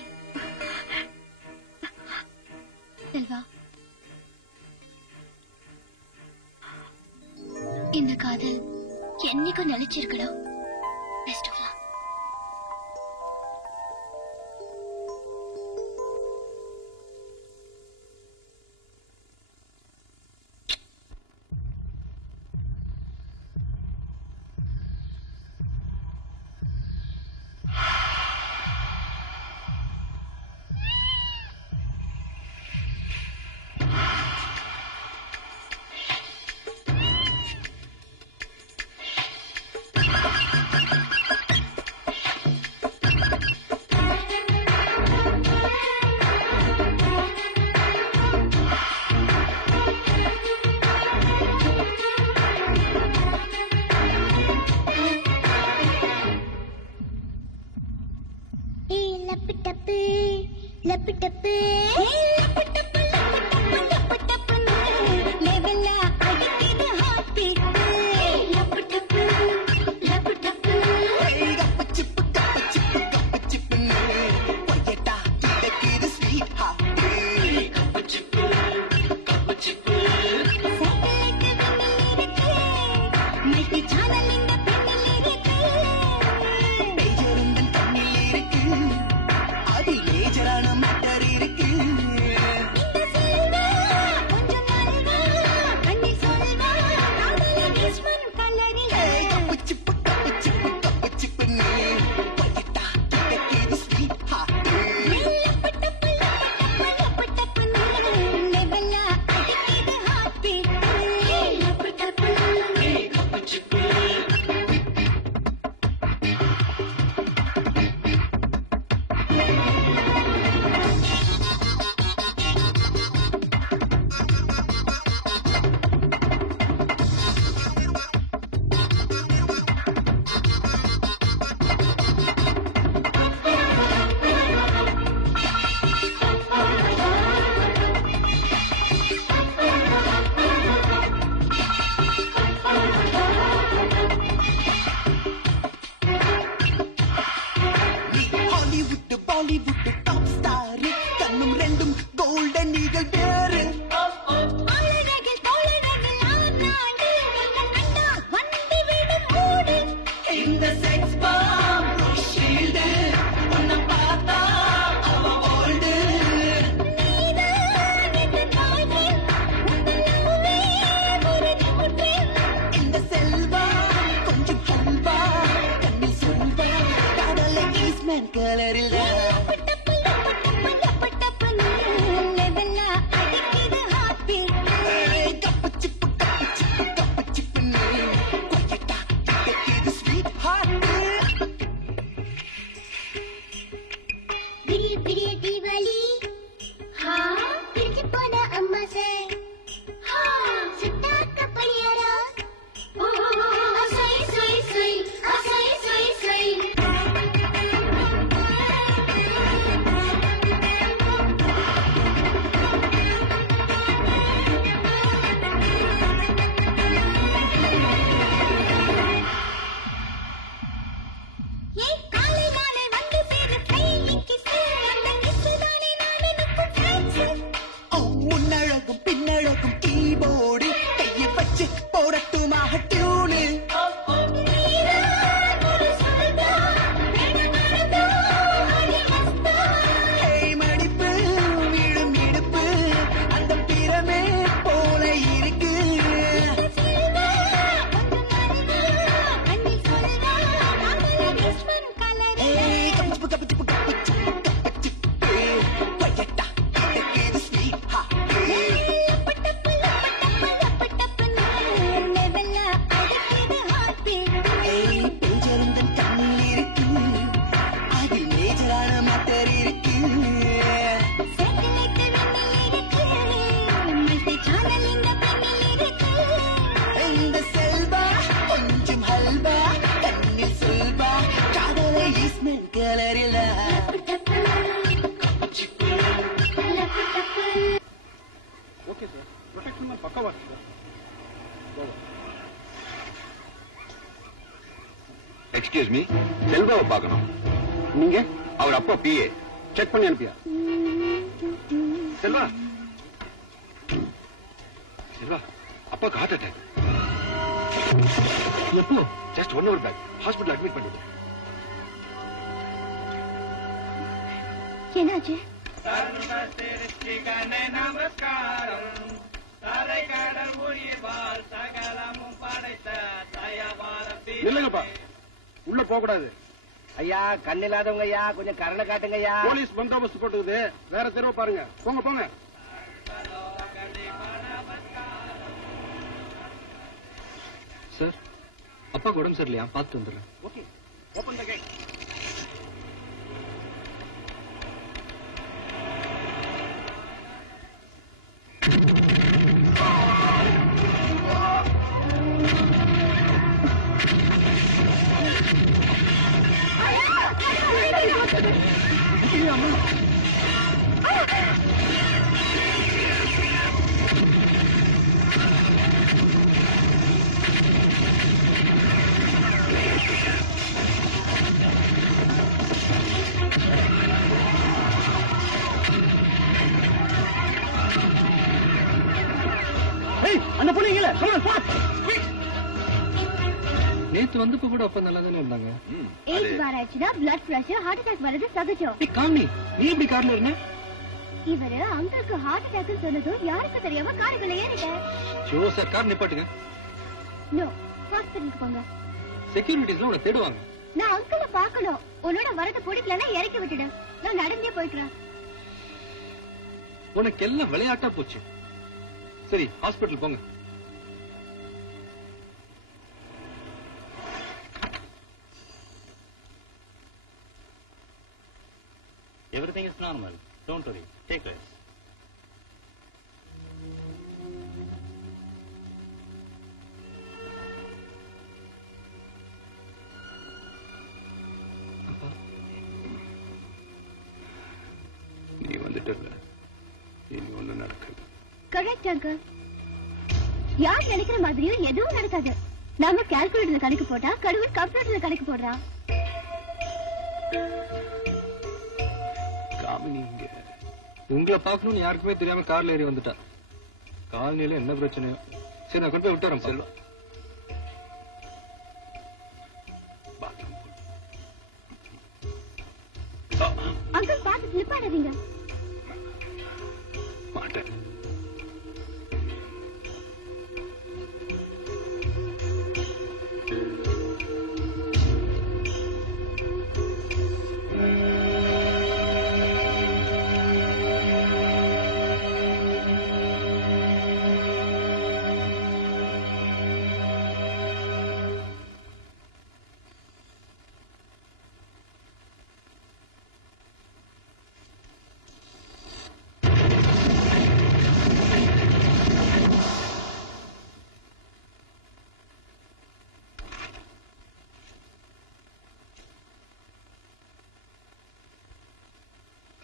செல்வா, இந்த காதல் என்னைக்கும் நிலைச்சிருக்கணும். Best of luck. கலரில ப்ரொடெக்ஷன் பக்கவா இருக்கு. எக்ஸ்கியூஸ் மீ, செல்வாவை பார்க்கணும். நீங்க அவர் அப்பா பிஏ. செக் பண்ணி அனுப்பியா? செல்வா செல்வா, அப்பாக்கு ஹார்ட் அட்டாக். எப்போ? Just 1 hour back. Hospital admit பண்ணிட்டு. என்னாச்சு? இல்லங்கப்பா, உள்ள போக கூடாது. ஐயா, கண் இல்லாதவங்க ஐயா, கொஞ்சம் கருணை காட்டுங்க ஐயா. போலீஸ் பந்தோபஸ்து போட்டுக்குது, வேற தெருவை பாருங்க. போங்க போங்க. சார், அப்பாவுக்கு உடம்பு சரியில்லையா? பார்த்து வந்துடுறேன். Okay, open the gate. அந்த பொண்ணுங்கள நேத்து வந்தப்ப கூட அப்பா நல்லா தானே இருந்தாங்க. ஏஜ் வராச்சுன்னா பிளட் பிரஷர், ஹார்ட் அட்டாக் வரது சகஜம். காமி, நீ எப்படி கார்ல இருந்த? இவரு அங்கிளுக்கு ஹார்ட் அட்டாக் சொன்னதும் யாருக்கு தெரியாம காருக்குள்ள ஏறிட்டேன். ஷோ சார், கார் நிப்பாட்டுங்க. நோ, ஹாஸ்பிட்டலுக்கு போங்க. செக்யூரிட்டிஸ்ல உன்னை தேடுவாங்க. நான் அங்கிளை பார்க்கணும். உன்னோட வரத பிடிக்கலன்னா இறக்கி விட்டுடு. நான் நடந்தே போய்க்கிறேன். உனக்கு எல்லாம் விளையாட்டா போச்சு. சரி, ஹாஸ்பிட்டல் போங்க. Everything is normal. Don't worry. Take rest. நீ வந்துட்டு இனி ஒண்ணும் நடக்காது. Correct uncle. யார் நினைக்கிற மாதிரியும் எதுவும் நடக்காது. நாம கால்குலேட்டர்ல கணக்கு போட்டா கடவுள் கம்ப்யூட்டர்ல கணக்கு போடுறான். காமினி இங்க உங்களை பார்க்கணும்னு யாருக்குமே தெரியாம கார்ல ஏறி வந்துட்டா. காலனியில என்ன பிரச்சனையோ. சரி, நான் கொண்டு போய் விட்டுறேன். செல்வா, அங்கிள் பார்த்து ஸ்லிப் ஆடாதீங்க. மாட்டேன்.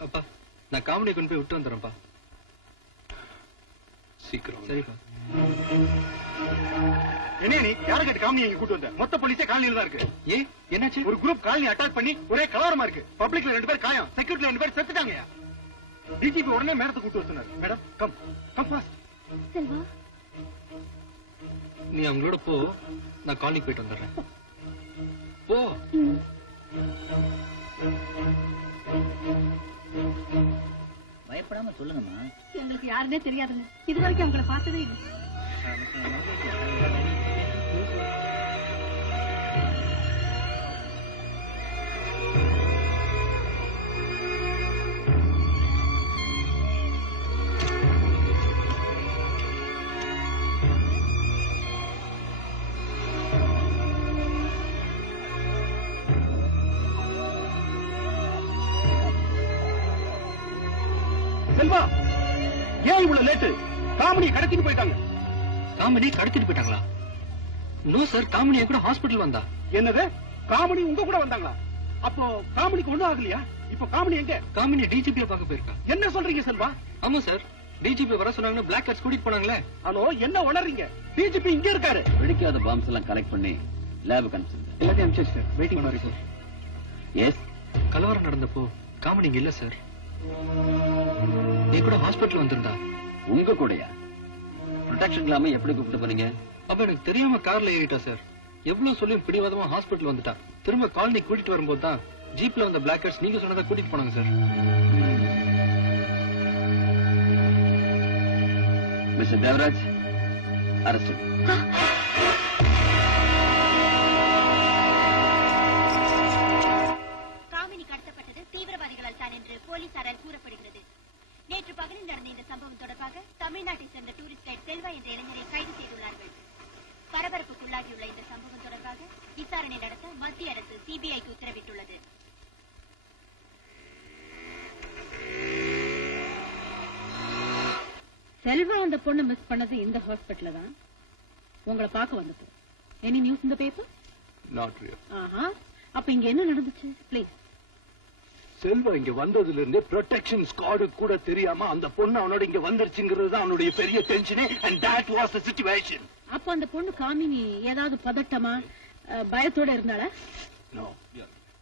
அப்பா, நான் காமெடி கொண்டு போய் விட்டு வந்துடுறேன்ப்பா. சீக்கிரம். சரிப்பா. என்ன நீ யாரை கேட்டு காமினி இங்க கூட்டு வந்த? மொத்த போலீஸே காலனியில தான் இருக்கு. ஏ, என்னாச்சு? ஒரு குரூப் காலனி அட்டாக் பண்ணி ஒரே கலவரமா இருக்கு. பப்ளிக்ல 2 பேர் காயம், செக்யூரிட்டில 2 பேர் செத்துட்டாங்க. டிஜிபி உடனே மேடத்தை கூட்டு வர சொன்னார். Madam, come come fast. Selva, நீ அவங்களோட போ, நான் காலனிக்கு போயிட்டு வந்துடுறேன். போ. பயப்படாம சொல்லுங்கம்மா. எங்களுக்கு யாருன்னே தெரியாதுங்க. இது வரைக்கும் அவங்களை பார்த்ததே இல்லை. செல்வா, ஏன் இவ்வளவு லேட்டு? காமினி கடத்திட்டு போயிட்டாங்க. காமினி கடத்திட்டு போயிட்டாங்களா? நோ சார், காமினியா கூட ஹாஸ்பிட்டல் வந்தா. என்னது? காமினி உங்க கூட வந்தாங்களா? அப்போ காமினிக்கு ஒண்ணும் ஆகலையா? இப்போ காமினி எங்க? காமினி டிஜிபியை பார்க்க போயிருக்கா. என்ன சொல்றீங்க செல்வா? ஆமா சார், டிஜிபி வர சொன்னாங்கன்னு பிளாக் கேட்ஸ் கூட்டிட்டு போனாங்களே. ஹலோ, என்ன உளறீங்க? டிஜிபி இங்க இருக்காரு. வெடிக்காத பாம்ஸ் எல்லாம் கலெக்ட் பண்ணி லேபுக்கு அனுப்பிச்சிருந்தேன். எல்லாத்தையும் அனுப்பிச்சு சார். வெயிட்டிங் பண்ணி சார். எஸ், கலவரம் நடந்தப்போ காமெடி இங்க இல்ல சார். நீ கூட ஹாஸ்பிட்டல் வந்திருந்தா. உங்க கூடயா? ப்ரொடெக்ஷன் இல்லாம எப்படி கூப்பிட்டு போனீங்க? அப்ப எனக்கு தெரியாம கார்ல ஏறிட்டா சார். எவ்வளவு சொல்லியும் பிடிவாதமா ஹாஸ்பிட்டல் வந்துட்டா. திரும்ப காலனி கூட்டிட்டு வரும்போது தான் ஜீப்ல வந்த பிளாக் கேட்ஸ் நீங்க சொன்னதை கூட்டிட்டு போனாங்க sir. Mister Devaraj, arrest. Kamini கடத்தப்பட்டது தீவிரவாதிகளால் தான் என்று போலீசாரால் கூறப்படுகிறது. நேற்று பகலில் நடந்த இந்த சம்பவம் தொடர்பாக தமிழ்நாட்டை சேர்ந்த டூரிஸ்ட் கைட் செல்வா என்ற இளைஞரை கைது செய்துள்ளார்கள். பரபரப்புக்குள்ளாகியுள்ள இந்த சம்பவம் தொடர்பாக விசாரணை நடத்த மத்திய அரசு சிபிஐக்கு உத்தரவிட்டுள்ளது. செல்வா அந்த பொண்ணு மிஸ் பண்ணது இந்த ஹாஸ்பிட்டல்ல தான். உங்களை பார்க்க வந்தப்போ எனி நியூஸ் இந்த பேப்பர்? Not real. ஆஹா, அப்ப இங்க என்ன நடந்துச்சு? ப்ளீஸ். செல்வா இங்க வந்ததுல இருந்தே ப்ரொடெக்ஷன் ஸ்குவாடு கூட தெரியாம அந்த பொண்ணு அவனோட இங்க வந்துருச்சுங்கிறது தான் அவனுடைய பெரிய டென்ஷனே. and that was the situation. அப்ப அந்த பொண்ணு காமினி ஏதாவது பதட்டமா பயத்தோட இருந்தாளா? No,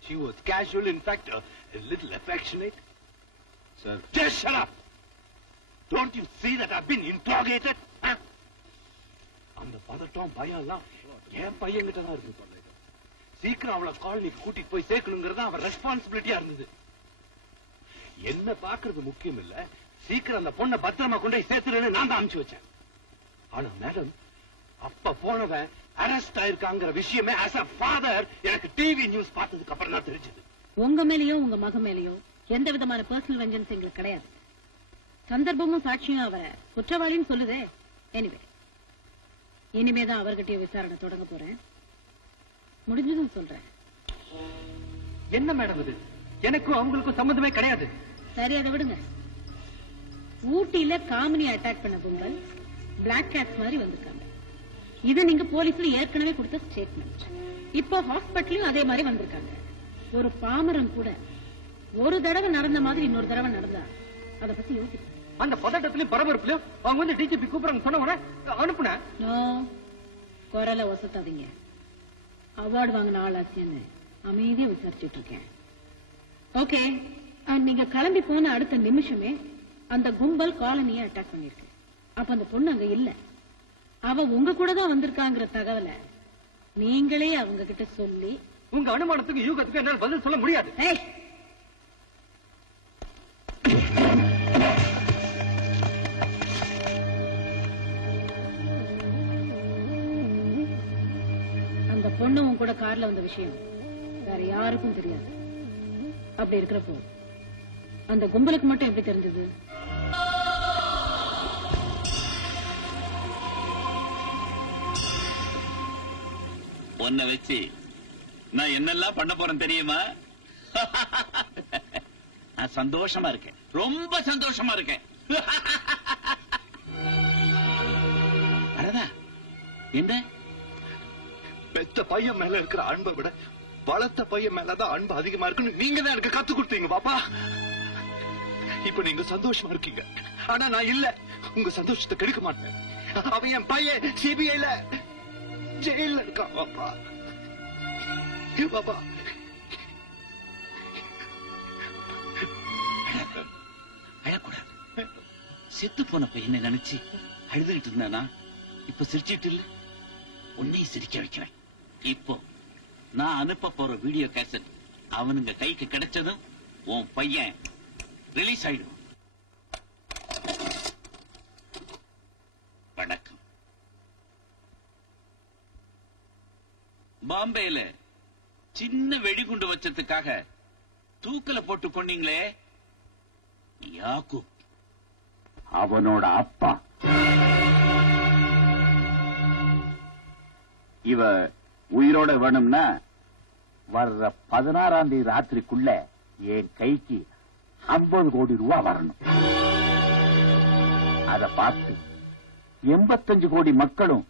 she was casual, in fact a little affectionate. Sir, just shut up. Don't you see that I've been interrogated? அந்த பதட்டம் பயம் எல்லாம் என் பையன்கிட்ட தான் இருக்கு. சீக்கிரம் அவளை காலனிக்கு கூட்டிட்டு போய் சேர்க்கணுங்கிறது அவன் ரெஸ்பான்சிபிலிட்டியா இருந்தது. என்ன பாக்குறது முக்கியம் இல்ல, சீக்கிரம் அந்த பொண்ணை பத்திரமா கொண்டு போய் சேர்த்துன்னு நான் தான் அனுப்பிச்சு வச்சேன். ஆனா மேடம், அப்ப போனவன் அரெஸ்ட் ஆயிருக்காங்கிற விஷயமே as a father எனக்கு டிவி நியூஸ் பார்த்ததுக்கு அப்புறம் தான் தெரிஞ்சது. உங்க மேலயோ உங்க மக மேலயோ எந்த விதமான பர்சனல் வெஞ்சன்ஸ் எங்களுக்கு கிடையாது. சந்தர்ப்பமும் சாட்சியும் அவரை குற்றவாளின்னு சொல்லுதே. எனிவே, இனிமேதான் அவர்கிட்ட விசாரணை தொடங்க போறேன். முடிஞ்சதும் சொல்றேன். என்ன மேடம் இது? எனக்கும் அவங்களுக்கும் சம்பந்தமே கிடையாது. சரி, அதை விடுங்க. ஊட்டியில காமினி அட்டாக் பண்ண கும்பல் பிளாக் கேட்ஸ் மாதிரி வந்திருக்காங்க. இது நீங்க போலீஸ்ல ஏற்கனவே கொடுத்த ஸ்டேட்மெண்ட். இப்போ ஹாஸ்பிட்டலையும் அதே மாதிரி வந்திருக்காங்க. ஒரு பாமரன் கூட ஒரு தடவை நடந்த மாதிரி இன்னொரு தடவை நடந்தா அதை பத்தி யோசிக்க. அந்த பதட்டத்திலயும் பரபரப்புலயும் அவங்க வந்து டிஜிபி கூப்பிடுறாங்க சொன்ன உடனே அனுப்புனேன். குரலை ஒசத்தாதீங்க. அவார்டு வாங்கின ஆளாச்சின்னு அமைதியா விசாரிச்சுட்டு இருக்கேன். ஓகே, நீங்க கிளம்பி போன அடுத்த நிமிஷமே அந்த கும்பல் காலனியை அட்டாக் பண்ணிருக்கு. அப்ப அந்த பொண்ணு அங்க இல்ல. அவ உங்க கூட தான் வந்திருக்காங்கிற தகவலை நீங்களே அவங்க கிட்ட சொல்லி. உங்க அனுமானத்துக்கு யூகத்துக்கு என்னால் பதில் சொல்ல முடியாது. அந்த பொண்ணு உன் கூட கார்ல வந்த விஷயம் வேற யாருக்கும் தெரியாது. அப்படி இருக்கிறப்போ அந்த கும்பலுக்கு மட்டும் எப்படி தெரிஞ்சது? உன்னை வச்சு நான் என்னெல்லாம் பண்ண போறேன் தெரியுமா? நான் சந்தோஷமா இருக்கேன், ரொம்ப சந்தோஷமா இருக்கேன். வரதா என்ன? பெத்த பையன் மேல இருக்கிற அன்பை விட வளர்த்த பையன் மேலதான் அன்பு அதிகமா இருக்குன்னு நீங்க தான் எனக்கு கத்து கொடுத்தீங்க பாப்பா. இப்ப நீங்க சந்தோஷமா இருக்கீங்க, ஆனா நான் இல்ல. உங்க சந்தோஷத்தை கெடுக்க மாட்டேன். அவன் என் பையன் சிபிஐல ஜெயில இருக்கான் பாப்பா. பாப்பா, அழக்கூடாது. செத்து போன பையனை நினைச்சு அழுதுகிட்டு இருந்தானா இப்ப சிரிச்சிட்டு இல்ல, உன்னையும் சிரிக்க வைக்கிறேன். இப்போ நான் அனுப்ப போற வீடியோ கேசட் அவனுங்க கைக்கு கிடைச்சதும் உன் பையன் ரிலீஸ் ஆயிடும். வணக்கம். பாம்பேல சின்ன வெடிகுண்டு வச்சதுக்காக தூக்கல போட்டு கொண்டீங்களே யாக்கூப், அவனோட அப்பா. இவ உயிரோட வேணும்னா வர்ற 16ஆம் தேதி ராத்திரிக்குள்ள என் கைக்கு 50 கோடி ரூபாய் வரணும். அத பார்த்து 85 கோடி மக்களும்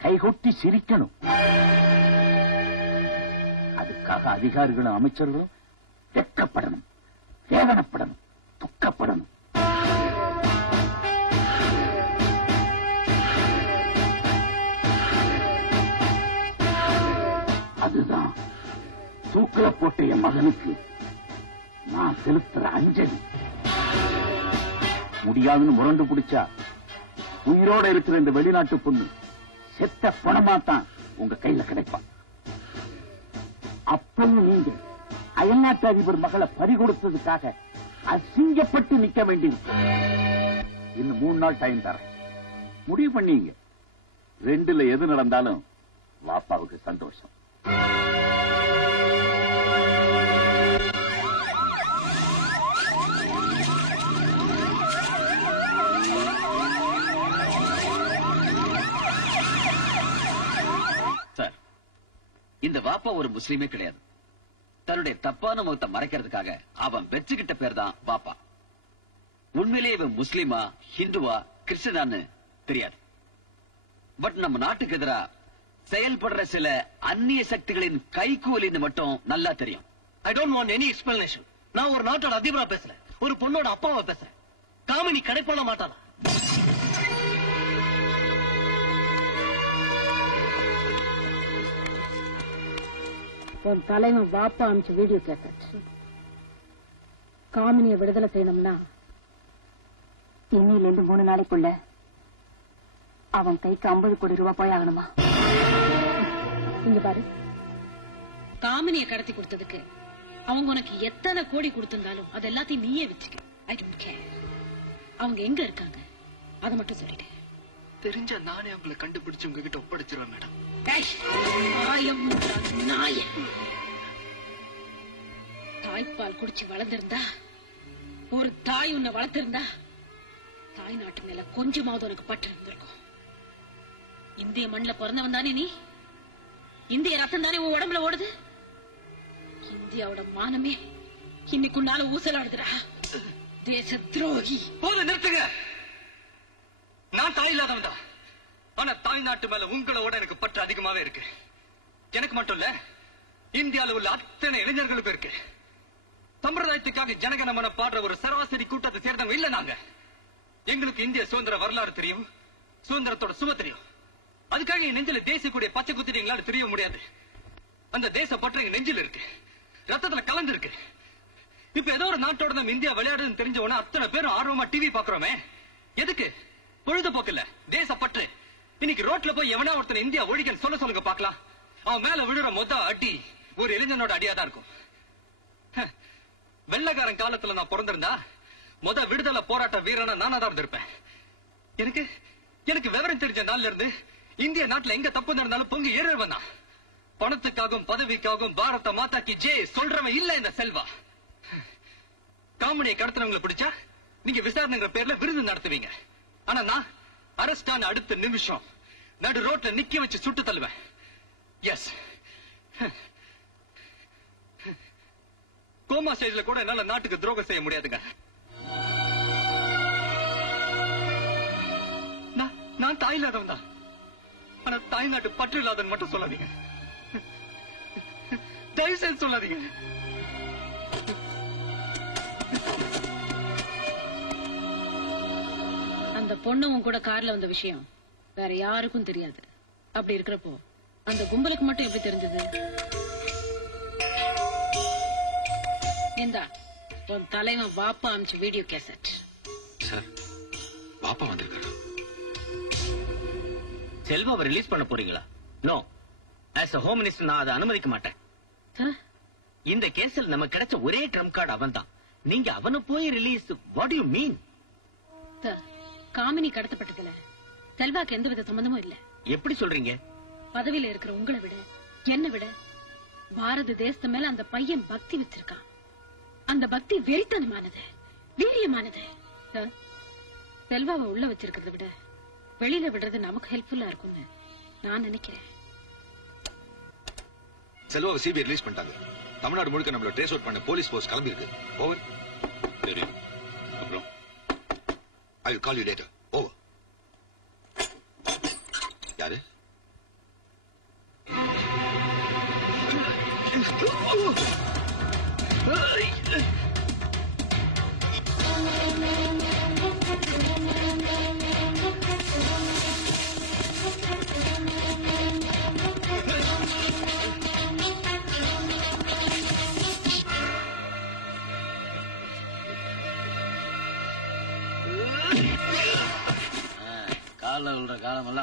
கைகொட்டி சிரிக்கணும். அதுக்காக அதிகாரிகளும் அமைச்சர்களும் வெட்கப்படணும், வேதனைப்படணும், துக்கப்படணும். இதுதான் தூக்கல போட்ட என் மகனுக்கு நான் செலுத்துற அஞ்சலி. முடியாதுன்னு முரண்டு பிடிச்சா உயிரோட இருக்கிற இந்த வெளிநாட்டு பொண்ணு செத்த பணமாத்தான் உங்க கையில கிடைப்பான். அப்பவும் நீங்க அயல்நாட்டு அதிபர் மகளை பறி கொடுத்ததுக்காக அசிங்கப்பட்டு நிக்க வேண்டியிருக்கு. இன்னும் 3 நாள் டைம் தரேன். முடிவு பண்ணீங்க. 2ல எது நடந்தாலும் வாப்பாவுக்கு சந்தோஷம். சார், இந்த வாப்பா ஒரு முஸ்லீமே கிடையாது. தன்னுடைய தப்பான முகத்தை மறைக்கிறதுக்காக அவன் வெச்சுக்கிட்ட பேர் தான் வாப்பா. உண்மையிலேயே இவன் முஸ்லீமா, ஹிந்துவா, கிறிஸ்டினான்னு தெரியாது. பட் நம்ம நாட்டுக்கு எதிரா செயல்படுற சில அந்நிய சக்திகளின் கைகூலின்னு மட்டும் நல்லா தெரியும். I don't want any explanation. நான் ஒரு நாட்டோட அதிபரா பேசுறேன், ஒரு பொண்ணோட அப்பாவை பேசுறேன். காமினி கடை போட மாட்டானா? உன் தலைவன் வாப்பா அனுப்பிச்ச வீடியோ கேசட். காமினிய விடுதலை செய்யணும்னா இன்னிலிருந்து 3 நாளைக்குள்ள அவன் கைக்கு 50 கோடி ரூபாய் போயாகணுமா? இங்க பாரு, காமினிய கடத்தி கொடுத்ததுக்கு அவங்க உனக்கு எத்தனை கோடி கொடுத்திருந்தாலும் அது எல்லாத்தையும் நீயே வச்சுக்க. I don't care. அவங்க எங்க இருக்காங்க அதை மட்டும் சொல்லிட்டேன். தெரிஞ்சா நானே அவங்களை கண்டுபிடிச்சு உங்ககிட்ட ஒப்படைச்சிருவேன் மேடம். தாய்ப்பால் குடிச்சு வளர்ந்திருந்தா, ஒரு தாய் உன்னை வளர்த்திருந்தா, தாய் நாட்டு மேல கொஞ்சமாவது உனக்கு பற்று இருந்திருக்கும். இந்திய மண்ணில பிறந்தவன் தானே நீ? இந்திய ரத்தம் தானே உன் உடம்புல ஓடுது? இந்தியாவோட மானமே இன்னைக்குண்டால ஊசலாடுதுடா. தேச துரோகி. போது நிறுத்துங்க. நான் தாய் இல்லாதவன் தான். ஆனா தாய் நாட்டு மேல உங்களோட எனக்கு பற்று அதிகமாவே இருக்கு. எனக்கு மட்டும் இல்ல, இந்தியாவில் உள்ள அத்தனை இளைஞர்களுக்கும் இருக்கு. சம்பிரதாயத்துக்காக ஜனகணமன பாடுற ஒரு சராசரி கூட்டத்தை சேர்ந்தவங்க இல்ல நாங்க. எங்களுக்கு இந்திய சுதந்திர வரலாறு தெரியும், சுதந்திரத்தோட சும தெரியும். அதுக்காக என் நெஞ்சில தேசியக்கூடிய பச்சை குத்திட்டீங்களான்னு தெரிய முடியாது. அந்த தேச பற்று எங்க நெஞ்சில் இருக்கு, ரத்தத்துல கலந்து இருக்கு. இப்ப ஏதோ ஒரு நாட்டோட நம்ம இந்தியா விளையாடுன்னு தெரிஞ்ச உடனே அத்தனை பேரும் ஆர்வமா டிவி பாக்குறோமே. எதுக்கு? பொழுதுபோக்கு இல்ல, தேசப்பற்று. இன்னைக்கு ரோட்ல போய் எவனா ஒருத்தன் இந்தியா ஒழிக்கன்னு சொல்லுங்க பாக்கலாம். அவன் மேல விழுற மொத்த அடி ஒரு இளைஞனோட அடியாதான் இருக்கும். வெள்ளக்காரன் காலத்துல நான் பிறந்திருந்தா விடுதலை போராட்ட வீரனா நானா தான் இருந்திருப்பேன். எனக்கு விவரம் தெரிஞ்ச நாள்ல இருந்து இந்திய நாட்டுல எங்க தப்பு நடந்தாலும் பொங்கி ஏறுவன் தான். பணத்துக்காகவும் பதவிக்காகவும் பாரத மாதா கி ஜெய் சொல்றவன் இல்ல இந்த செல்வா. காமெடியை கடத்தினவங்களை பிடிச்சா நீங்க விசாரணைங்கிற பேர்ல விருது நடத்துவீங்க. ஆனா நான் அரஸ்டான அடுத்த நிமிஷம் நடு ரோட்ல நிக்க வச்சு சுட்டு தள்ளுவேன். எஸ், கோமா ஸ்டேஜ்ல கூட என்னால நாட்டுக்கு துரோகம் செய்ய முடியாதுங்க. நான் தாய் இல்லாதவன் தான். ஆனா தாய் நாட்டு பற்று இல்லாதவன் மட்டும் சொல்லாதீங்க. தயவு செய்து சொல்லாதீங்க. அந்த பொண்ணு உன் கூட கார்ல வந்த விஷயம் வேற யாருக்கும் தெரியாது. அப்படி இருக்கிறப்போ அந்த கும்பலுக்கு மட்டும் எப்படி தெரிஞ்சது? இந்தா உன் தலைவன் வாப்பா அனுப்பிச்ச வீடியோ கேசட். சார், பாப்பா வந்திருக்காரா? செல்வாவை ரிலீஸ் பண்ண போறீங்களா? No, as a home minister நான் அதை அனுமதிக்க மாட்டேன். இந்த கேஸில் நமக்கு கிடைச்ச ஒரே ட்ரம் கார்டு அவன் தான். நீங்க அவனை போய் release? What you mean? Kamini கடத்தப்பட்டதுல செல்வாக்கு எந்தவித சம்பந்தமும் இல்ல. எப்படி சொல்றீங்க? பதவியில இருக்கிற உங்களை விட என்னை விட பாரத தேசத்து மேல அந்த பையன் பக்தி வச்சிருக்கான். அந்த பக்தி வெறித்தனமானது, வீரியமானது. செல்வாவை உள்ள வச்சிருக்கிறத விட வெளியில விடுறது நமக்கு ஹெல்ப்ஃபுல்லா இருக்கும்னு நான் நினைக்கிறேன். செல்வாவை சிபிஐ ரிலீஸ் பண்ணிட்டாங்க. தமிழ்நாடு முழுக்க நம்மள ட்ரேஸ் அவுட் பண்ண போலீஸ் போர்ஸ் கிளம்பி இருக்கு. ஓவர். தெரியும். அப்புறம் I will call you later. Over. யாரு?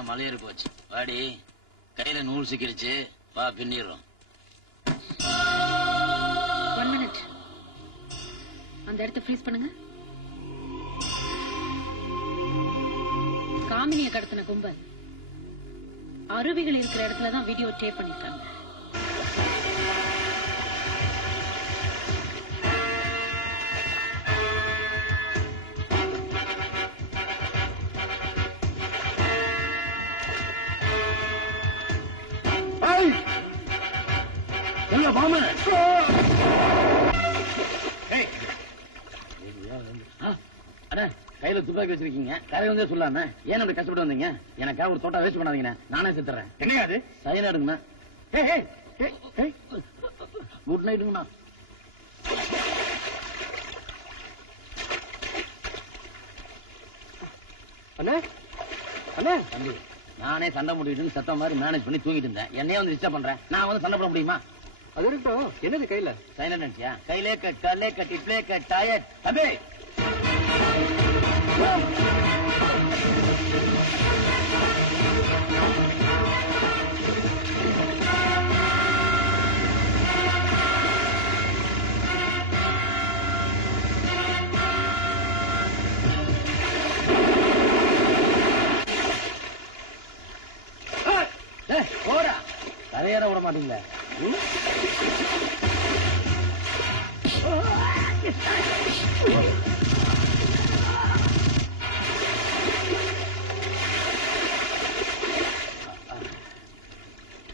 எல்லாம் மலையேறி போச்சு. வாடி, கையில நூல் சிக்கிருச்சு, வா பின்னிடுறோம். 1 minute. அந்த இடத்தை ஃப்ரீஸ் பண்ணுங்க. காமினியை கடத்தின கும்பல் அருவிகள் இருக்கிற இடத்துலதான் வீடியோ டேப் பண்ணிருக்காங்க. கையில துப்பாக்கி வச்சிருக்கீங்க, கரை வந்து சொல்லாம ஏன் அப்படி கஷ்டப்பட்டு வந்தீங்க? எனக்காக ஒரு தோட்டா வேஸ்ட் பண்ணாதீங்க, நானே செத்துறேன். என்ன அது? சைனாடுங்கண்ணா. குட் நைட்டுங்கண்ணா. அண்ணே அண்ணே, தம்பி நானே சண்டை முடிட்டு சத்தம் மாதிரி மேனேஜ் பண்ணி தூங்கிட்டு இருந்தேன். என்னையே வந்து டிஸ்டர்ப் பண்றேன். நான் வந்து சண்டை போட முடியுமா? அது இருக்கட்டும், என்னது கையில? சைலண்ட் நினைச்சியா? கையிலே கட், காலே கட், இட்லே கட், டயர்ட். தம்பி ஓடா, கரையேற விட மாட்டீங்களா?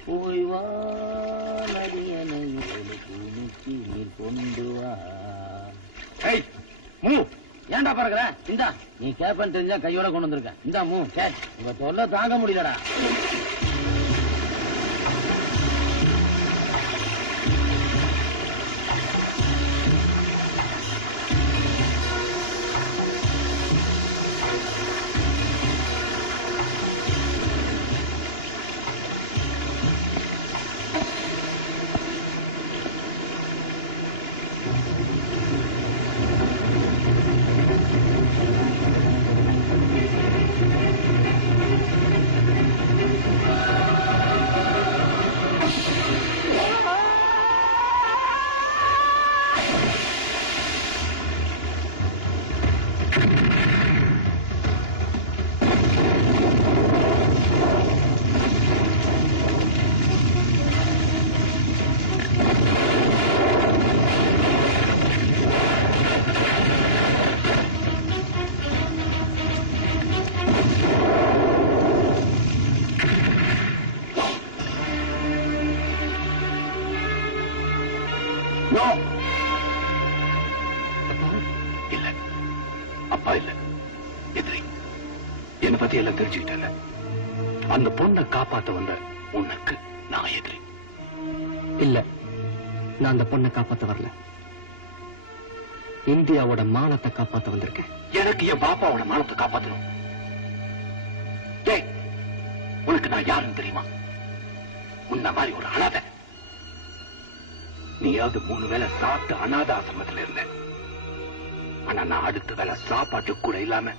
போய் வா நதியனை நீர் கொண்டு வா. ஏன்டா பறக்குற? இந்தா, நீ கேப்பன்னு தெரிஞ்சா கையோட கொண்டு வந்திருக்க. இந்தா மூ. உங்க தொல்லை தாங்க முடியலடா. இல்ல, அப்பா இல்ல, எதிரி. என்னை பத்தி எல்லாம் தெரிஞ்சுக்கிட்டேன். அந்த பொண்ணை காப்பாத்த வந்த உனக்கு நான் எதிரி. இல்ல, நான் அந்த பொண்ணை காப்பாத்த வரல. இந்தியாவோட மானத்தை காப்பாத்த வந்திருக்கேன். எனக்கு என் பாப்பாவோட மானத்தை காப்பாத்தணும். உனக்கு நான் யாருன்னு தெரியுமா? உன்ன மாதிரி ஒரு அனாதை. நீயாவது 3 வேளை சாப்பிட்டு அனாத ஆசிரமத்தில் இருந்த. ஆனா நான் அடுத்த வேளை சாப்பாட்டு கூட இல்லாம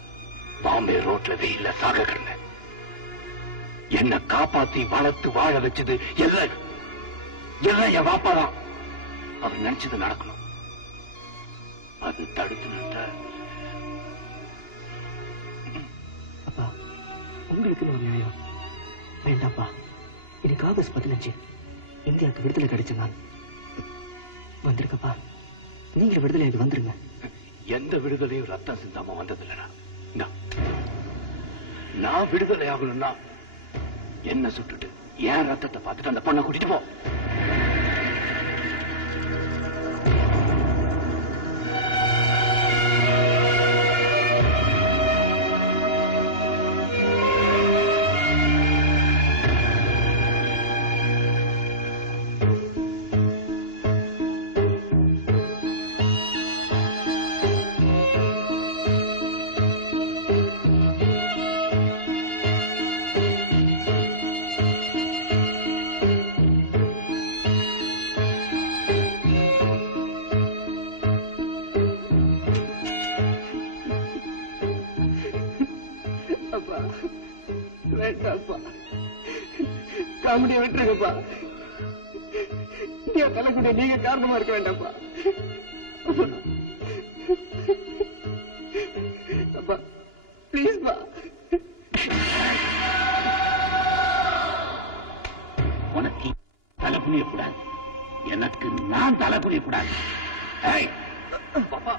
பாம்பே ரோட்ல வெயில்ல சாக கிடந்தேன். என்ன காப்பாத்தி வளர்த்து வாழ வச்சது எல்லாம் என் பாப்பாதான். அவர் நினைச்சது நடக்கணும். அது தடுத்து நின்ற. அப்பா, உங்களுக்கு ஒரு நியாயம் வேண்டாப்பா. இன்னைக்கு ஆகஸ்ட் 15 இந்தியாவுக்கு விடுதலை கிடைச்ச நாள். வந்திருக்கப்பா, நீங்க விடுதலையாகி வந்துருங்க. எந்த விடுதலையும் ரத்தம் சிந்தாம வந்ததில்லடா. நான் விடுதலை ஆகணும்னா என்ன சுட்டுட்டு ஏன் ரத்தத்தை பார்த்துட்டு அந்த பொண்ணை கூட்டிட்டு போ. வேண்டாம்ப்பா, காமெடியை விட்டுருங்கப்பா. என் தலைக்குடிய நீங்க காரணமா இருக்க வேண்டாம்ப்பா. அப்பா பிளீஸ்ப்பா. உனக்கு தலை புரியக்கூடாது, எனக்கு நான் தலை புரியக்கூடாது. பாப்பா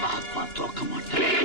பாப்பா தோக்க மாட்டேன்.